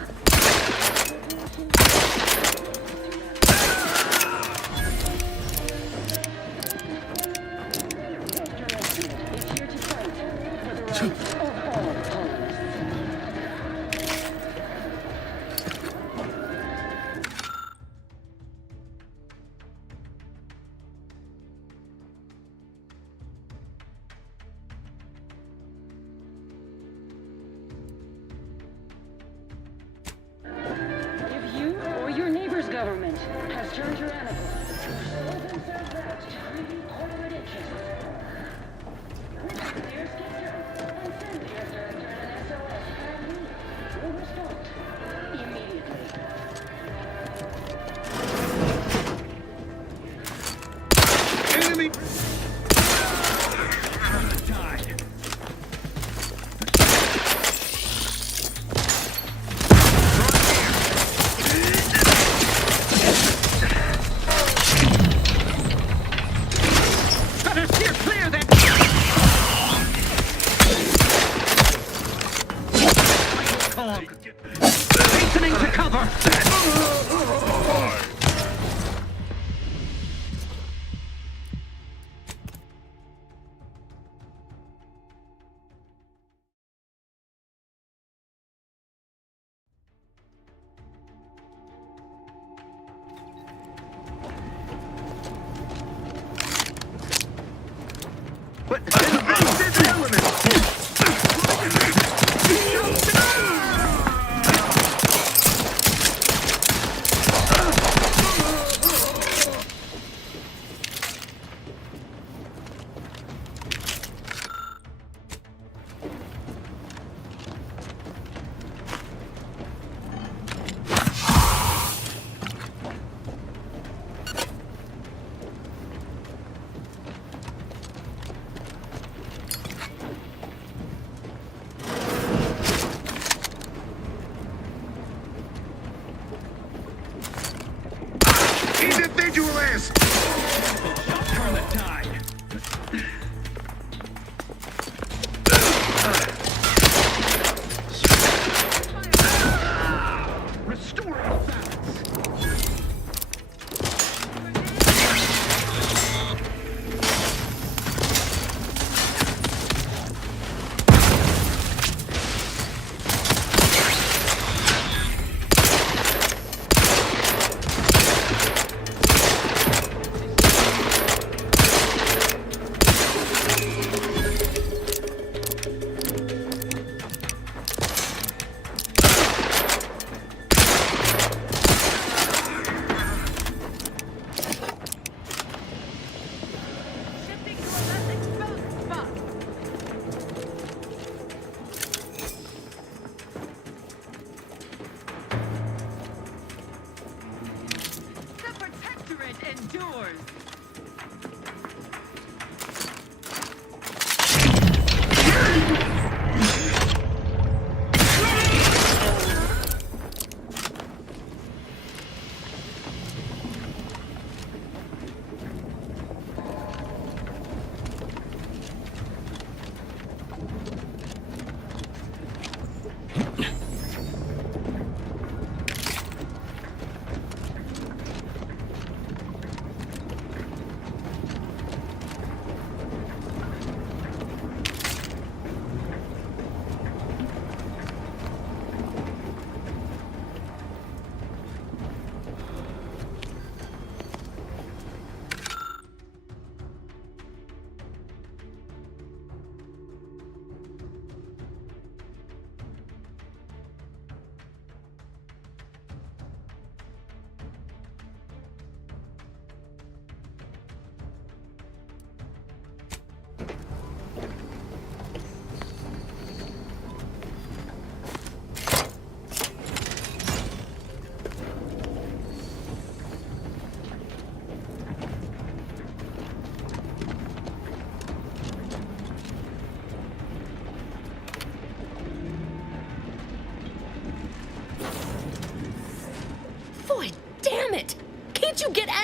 If you or your neighbor's government has turned tyrannical, sold themselves out to greedy corporate interests. Here's Kaiser, and send the Earth Director an SOS, and we will respond immediately. Enemy! Better steer clear then! Cog! Hastening to cover!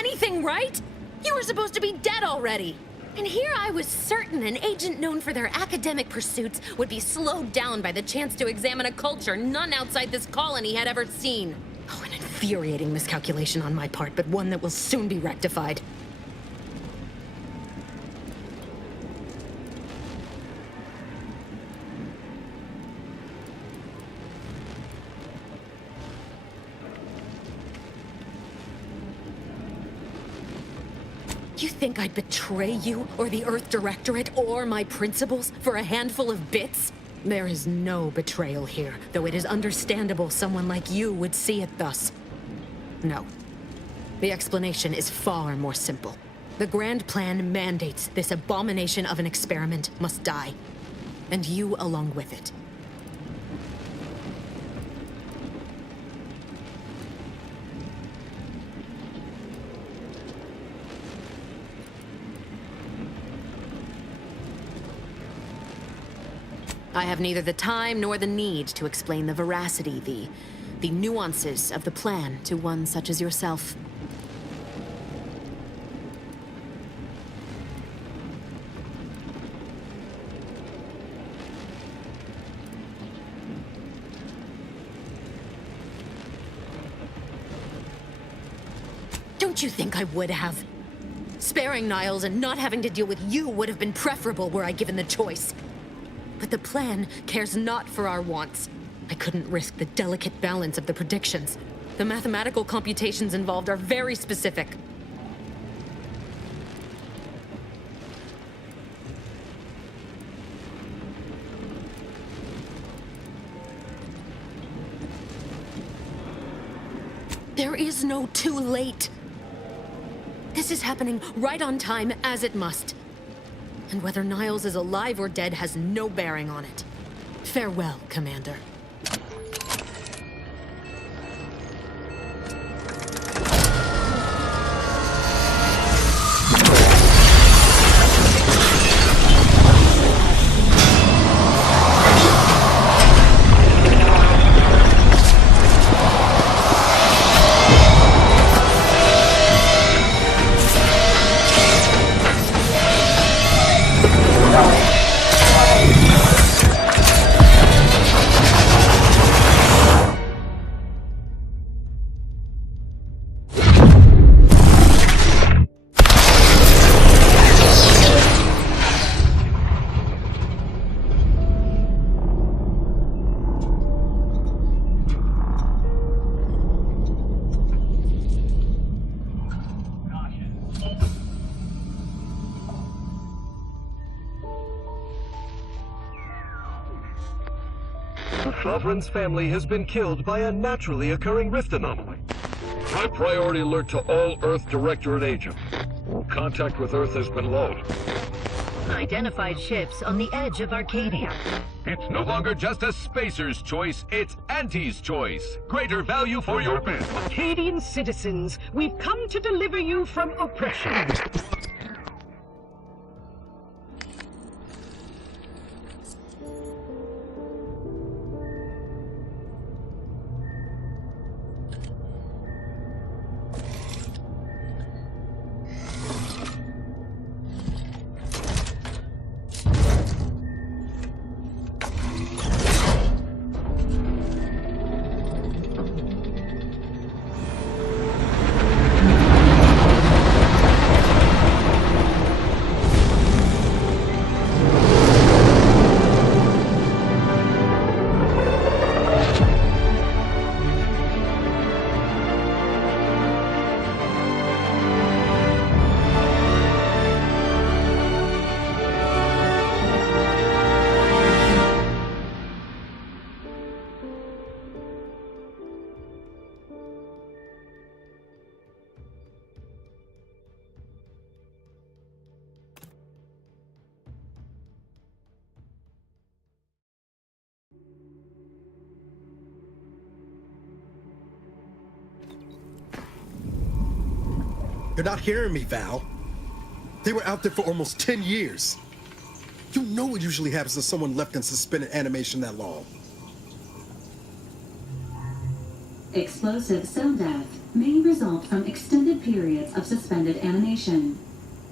anything, right? You were supposed to be dead already. And here I was certain an agent known for their academic pursuits would be slowed down by the chance to examine a culture none outside this colony had ever seen. Oh, an infuriating miscalculation on my part, but one that will soon be rectified. You think I'd betray you, or the Earth Directorate, or my principals for a handful of bits? There is no betrayal here, though it is understandable someone like you would see it thus. No. The explanation is far more simple. The Grand Plan mandates this abomination of an experiment must die. And you along with it. I have neither the time nor the need to explain the veracity, the nuances of the plan to one such as yourself. Don't you think I would have? Sparing Niles and not having to deal with you would have been preferable were I given the choice. But the plan cares not for our wants. I couldn't risk the delicate balance of the predictions. The mathematical computations involved are very specific. There is no too late. This is happening right on time, as it must. And whether Niles is alive or dead has no bearing on it. Farewell, Commander. Sovereign's family has been killed by a naturally occurring rift anomaly. High priority alert to all Earth Directorate agents. Contact with Earth has been low. Identified ships on the edge of Arcadia. It's no longer just a spacer's choice, it's Auntie's choice. Greater value for your bid. Arcadian citizens, we've come to deliver you from oppression. You're not hearing me, Val. They were out there for almost 10 years. You know what usually happens to someone left in suspended animation that long. Explosive cell death may result from extended periods of suspended animation.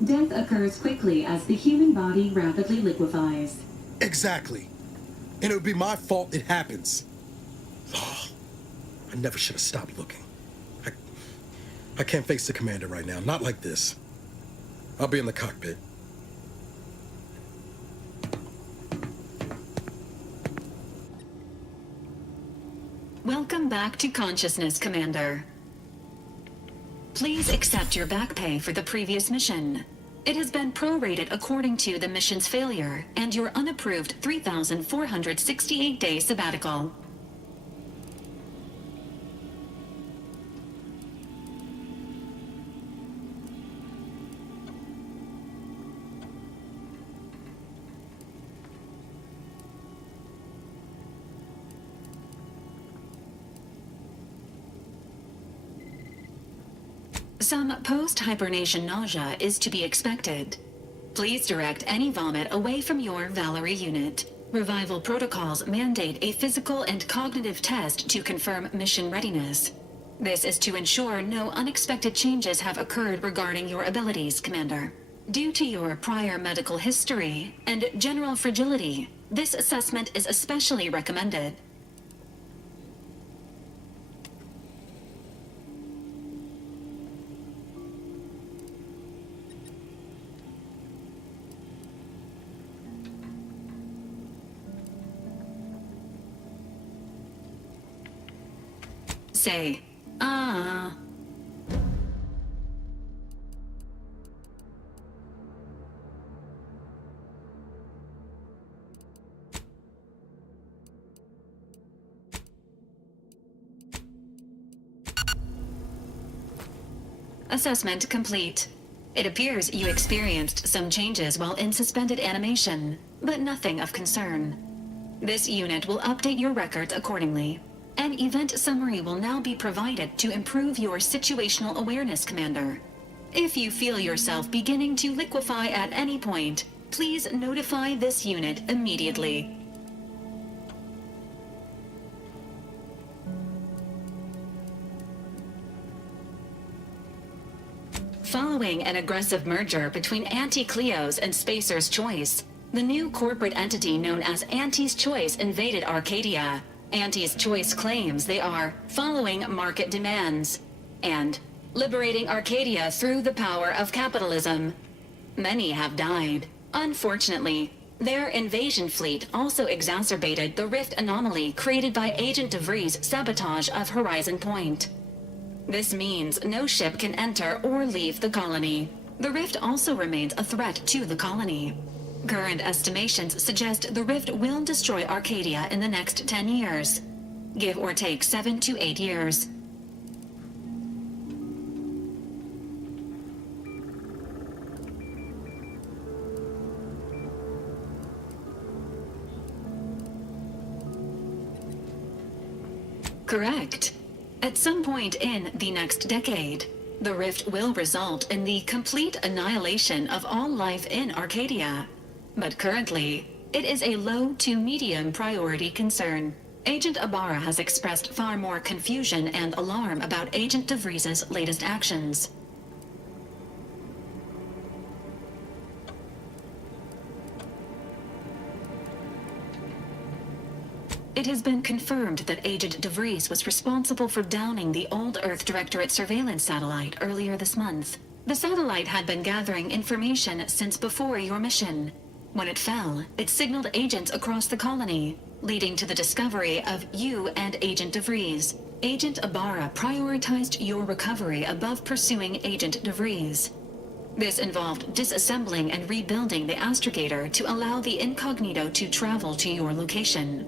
Death occurs quickly as the human body rapidly liquefies. Exactly. And it would be my fault it happens. Oh, I never should have stopped looking. I can't face the commander right now, not like this. I'll be in the cockpit. Welcome back to consciousness, Commander. Please accept your back pay for the previous mission. It has been prorated according to the mission's failure and your unapproved 3,468-day sabbatical. Some post-hibernation nausea is to be expected. Please direct any vomit away from your Valerie unit. Revival protocols mandate a physical and cognitive test to confirm mission readiness. This is to ensure no unexpected changes have occurred regarding your abilities, Commander. Due to your prior medical history and general fragility, this assessment is especially recommended. Say, ah. Assessment complete. It appears you experienced some changes while in suspended animation, but nothing of concern. This unit will update your records accordingly. An event summary will now be provided to improve your situational awareness, Commander. If you feel yourself beginning to liquefy at any point, please notify this unit immediately. Following an aggressive merger between Anti-Cleos and Spacer's Choice, the new corporate entity known as Anti's Choice invaded Arcadia. Anti's Choice claims they are following market demands and liberating Arcadia through the power of capitalism. Many have died. Unfortunately, their invasion fleet also exacerbated the rift anomaly created by Agent DeVries' sabotage of Horizon Point. This means no ship can enter or leave the colony. The rift also remains a threat to the colony. Current estimations suggest the rift will destroy Arcadia in the next 10 years. Give or take 7 to 8 years. Correct. At some point in the next decade, the rift will result in the complete annihilation of all life in Arcadia. But currently, it is a low to medium priority concern. Agent Ibarra has expressed far more confusion and alarm about Agent DeVries' latest actions. It has been confirmed that Agent DeVries was responsible for downing the old Earth Directorate surveillance satellite earlier this month. The satellite had been gathering information since before your mission. When it fell, it signaled agents across the colony, leading to the discovery of you and Agent DeVries. Agent Ibarra prioritized your recovery above pursuing Agent DeVries. This involved disassembling and rebuilding the astrogator to allow the incognito to travel to your location.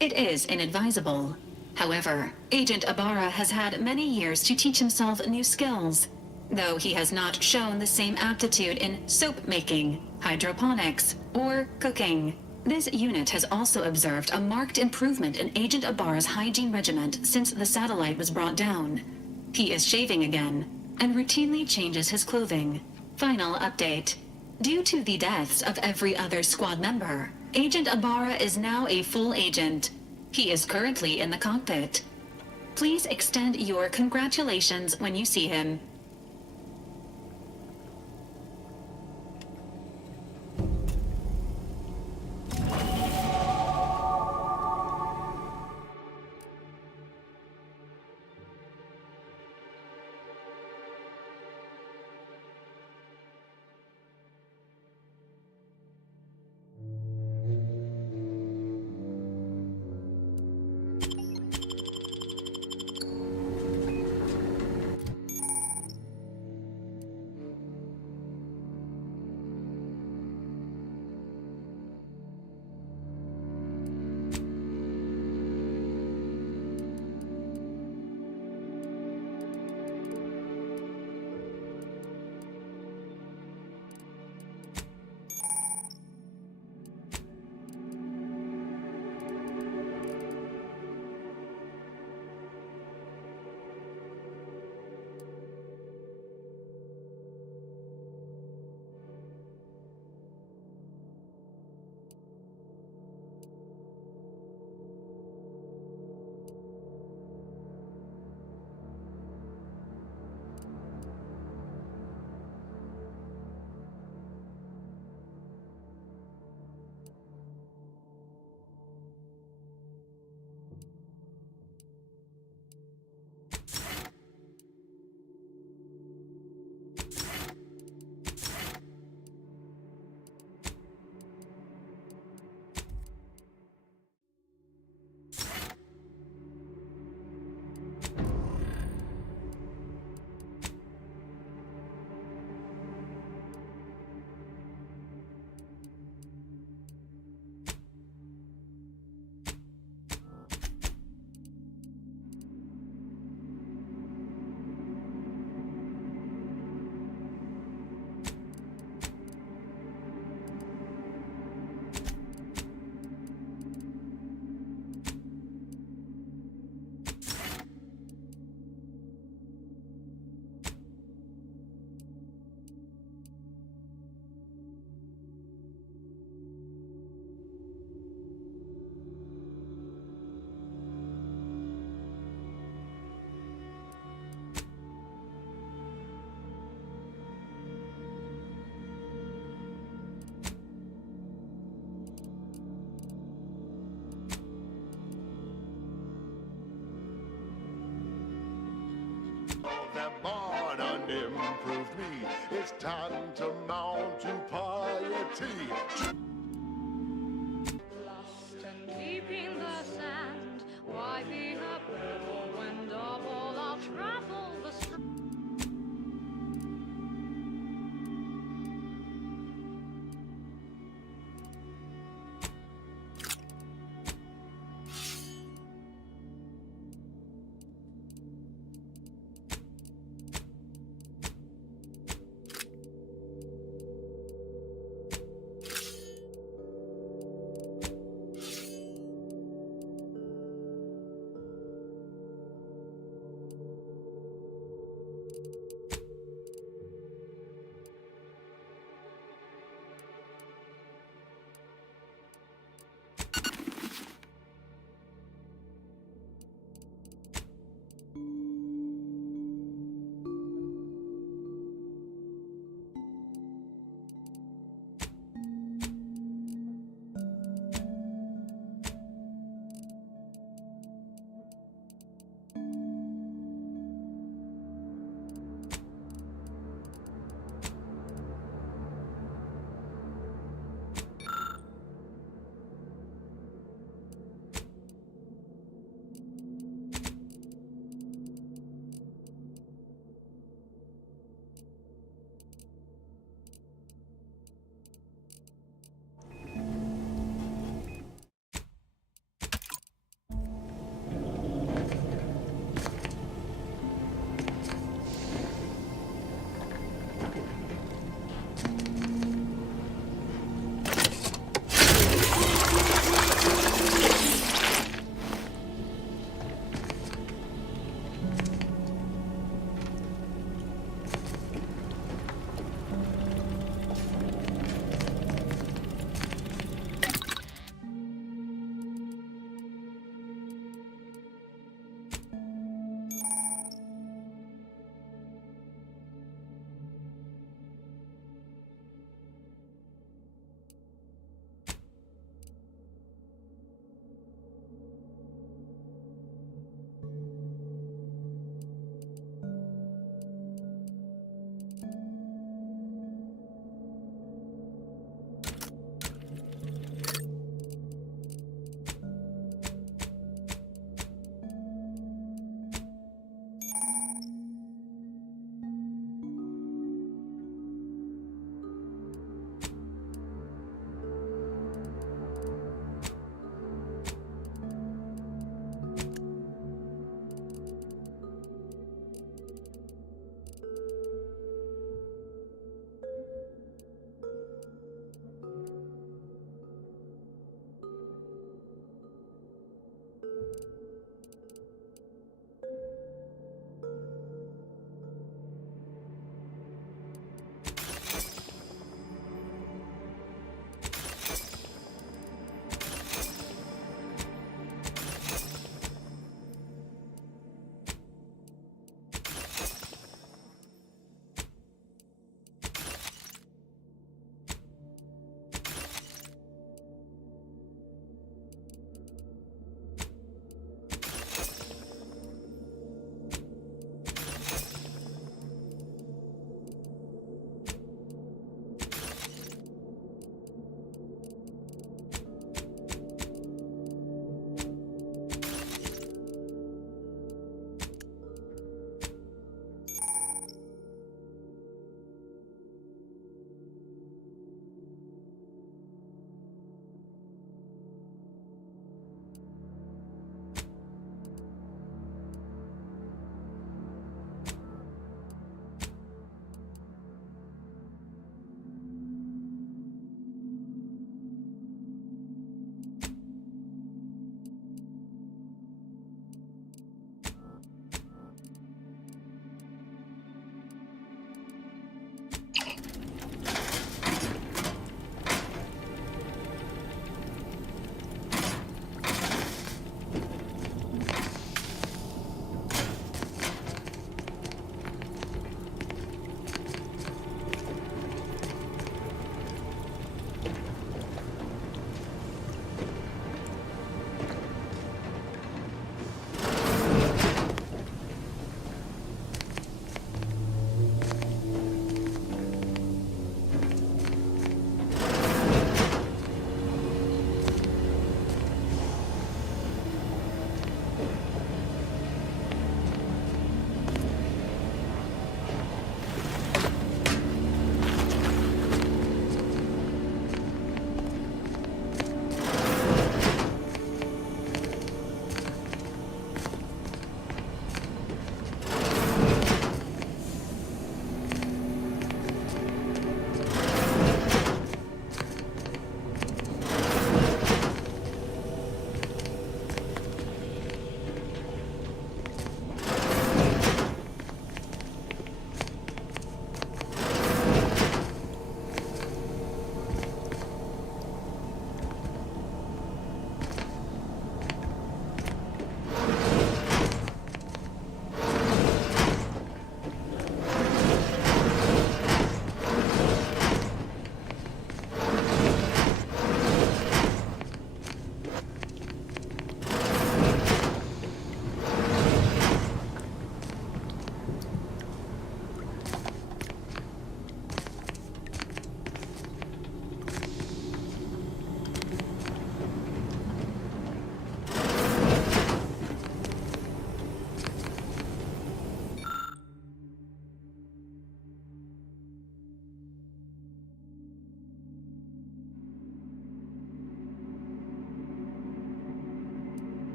It is inadvisable. However, Agent Ibarra has had many years to teach himself new skills, though he has not shown the same aptitude in soap making, hydroponics, or cooking. This unit has also observed a marked improvement in Agent Ibarra's hygiene regiment since the satellite was brought down. He is shaving again, and routinely changes his clothing. Final update. Due to the deaths of every other squad member, Agent Ibarra is now a full agent. He is currently in the cockpit. Please extend your congratulations when you see him. That born and improved me. It's time to mount to piety. Lost and deep in the sand, why be a rebel when double I'll travel the street?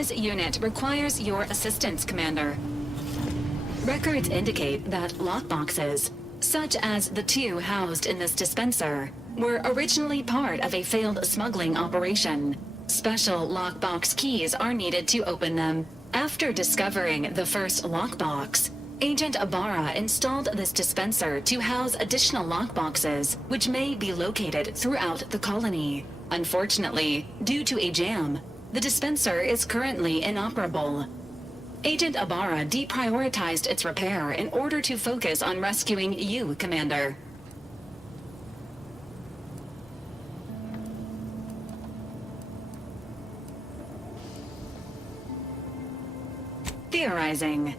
This unit requires your assistance, Commander. Records indicate that lockboxes, such as the two housed in this dispenser, were originally part of a failed smuggling operation. Special lockbox keys are needed to open them. After discovering the first lockbox, Agent Ibarra installed this dispenser to house additional lockboxes, which may be located throughout the colony. Unfortunately, due to a jam, the dispenser is currently inoperable. Agent Ibarra deprioritized its repair in order to focus on rescuing you, Commander. Theorizing.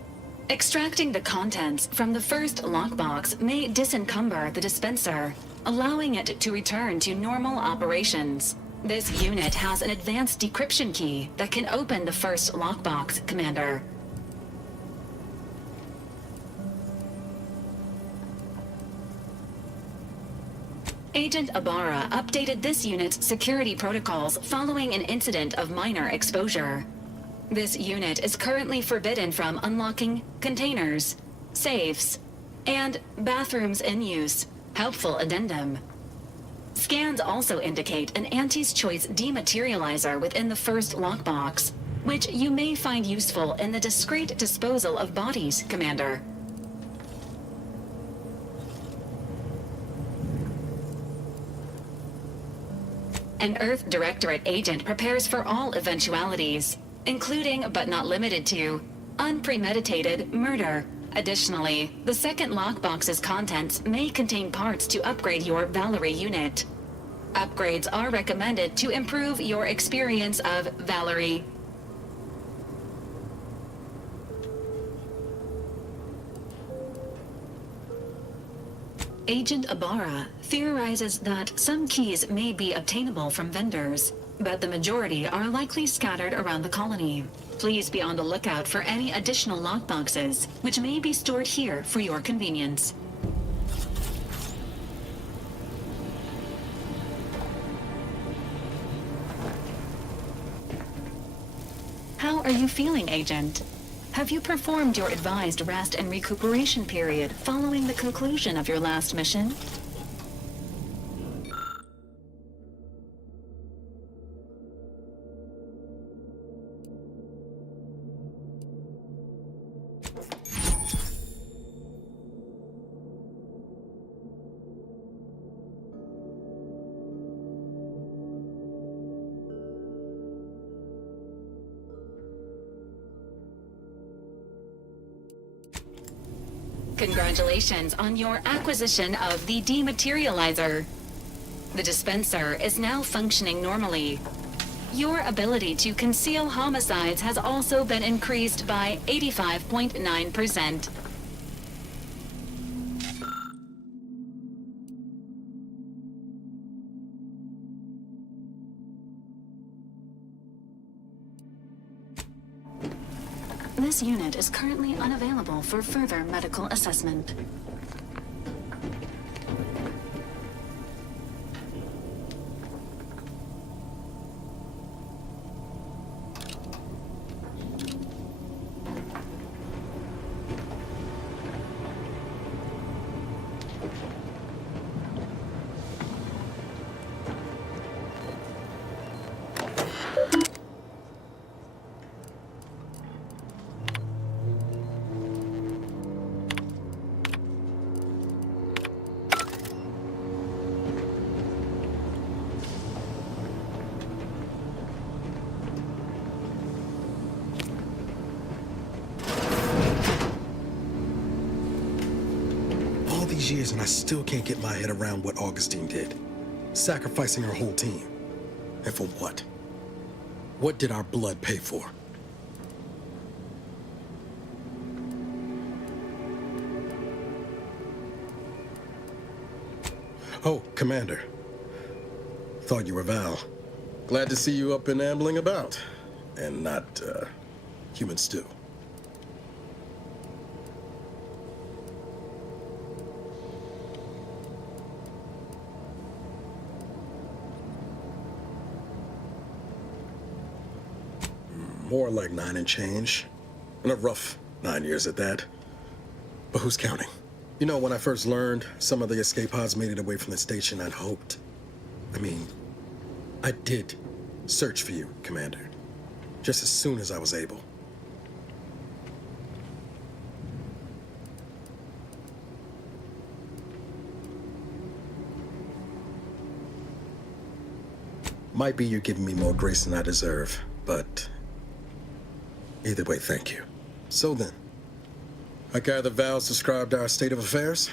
Extracting the contents from the first lockbox may disencumber the dispenser, allowing it to return to normal operations. This unit has an advanced decryption key that can open the first lockbox, Commander. Agent Ibarra updated this unit's security protocols following an incident of minor exposure. This unit is currently forbidden from unlocking containers, safes, and bathrooms in use. Helpful addendum. Scans also indicate an Auntie's Choice dematerializer within the first lockbox, which you may find useful in the discreet disposal of bodies, Commander. An Earth Directorate agent prepares for all eventualities, including but not limited to unpremeditated murder. Additionally, the second lockbox's contents may contain parts to upgrade your Valerie unit. Upgrades are recommended to improve your experience of Valerie. Agent Ibarra theorizes that some keys may be obtainable from vendors, but the majority are likely scattered around the colony. Please be on the lookout for any additional lockboxes, which may be stored here for your convenience. How are you feeling, Agent? Have you performed your advised rest and recuperation period following the conclusion of your last mission? Congratulations on your acquisition of the dematerializer. The dispenser is now functioning normally. Your ability to conceal homicides has also been increased by 85.9%. This unit is currently unavailable for further medical assessment. Years and I still can't get my head around what Augustine did. Sacrificing her whole team. And for what? What did our blood pay for? Oh, Commander. Thought you were Val. Glad to see you up and ambling about. And not, human stew. More like 9 and change. And a rough 9 years at that. But who's counting? You know, when I first learned some of the escape pods made it away from the station, I'd hoped. I did search for you, Commander. Just as soon as I was able. Might be you're giving me more grace than I deserve, but either way, thank you. So then, I gather Val's described our state of affairs?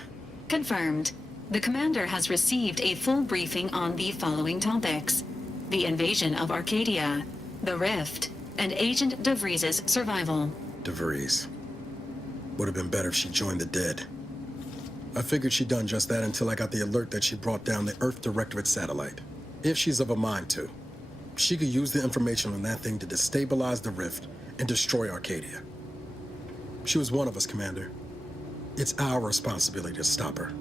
Confirmed. The commander has received a full briefing on the following topics: the invasion of Arcadia, the Rift, and Agent DeVries' survival. DeVries. Would have been better if she joined the dead. I figured she'd done just that until I got the alert that she brought down the Earth Directorate satellite. If she's of a mind to, she could use the information on that thing to destabilize the Rift and destroy Arcadia. She was one of us, Commander. It's our responsibility to stop her.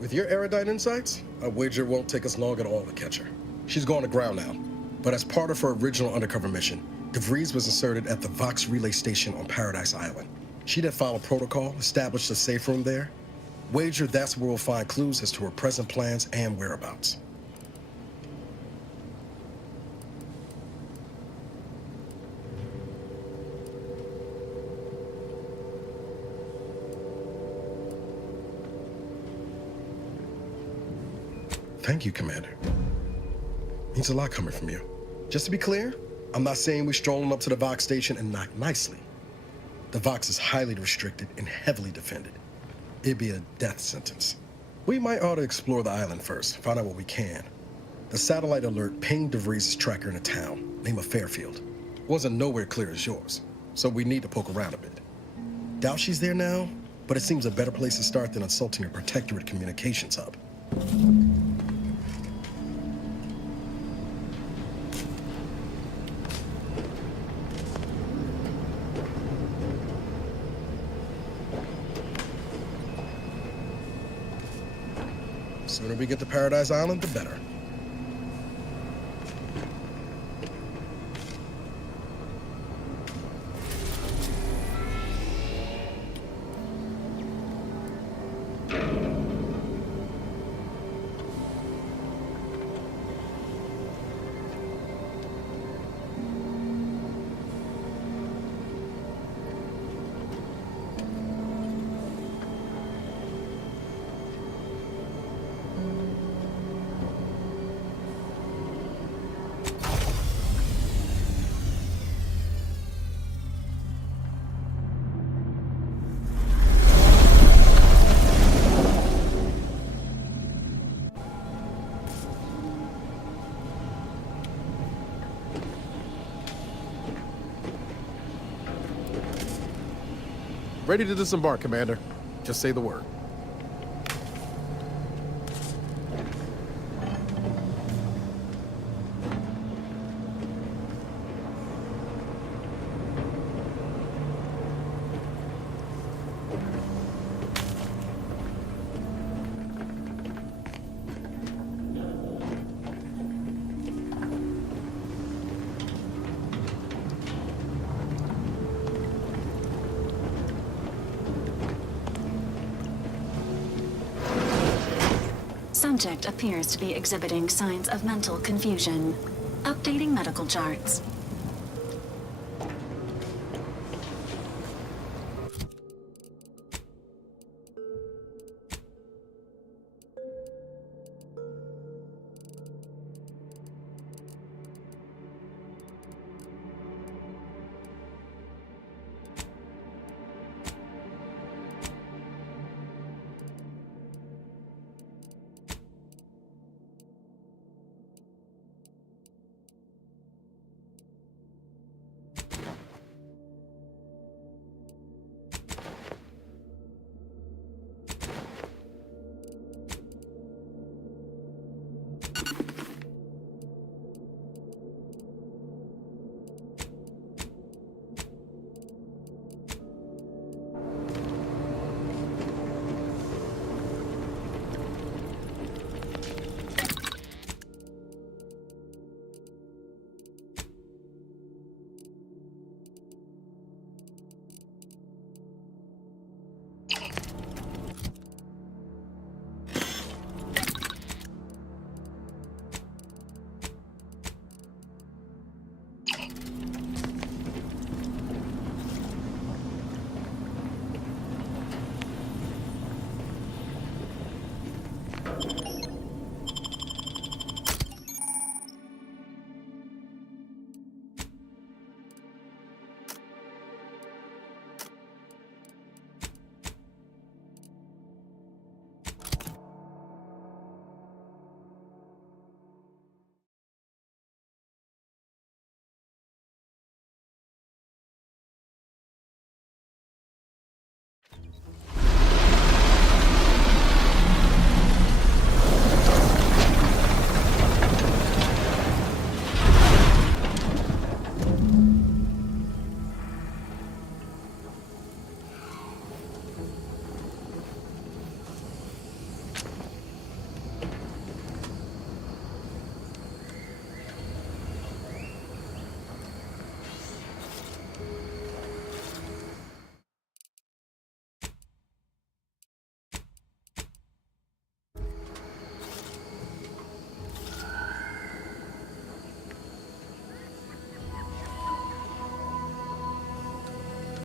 With your erudite insights, I wager it won't take us long at all to catch her. She's gone to ground now, but as part of her original undercover mission, DeVries was inserted at the Vox relay station on Paradise Island. She'd have followed protocol, established a safe room there. Wager that's where we'll find clues as to her present plans and whereabouts. Thank you, Commander. Means a lot coming from you. Just to be clear, I'm not saying we're strolling up to the Vox station and knock nicely. The Vox is highly restricted and heavily defended. It'd be a death sentence. We might ought to explore the island first, find out what we can. The satellite alert pinged DeVries' tracker in a town, name of Fairfield. Wasn't nowhere clear as yours, so we need to poke around a bit. Doubt she's there now, but it seems a better place to start than insulting her Protectorate communications hub. Sooner we get to Paradise Island, the better. Ready to disembark, Commander. Just say the word. Subject appears to be exhibiting signs of mental confusion. Updating medical charts.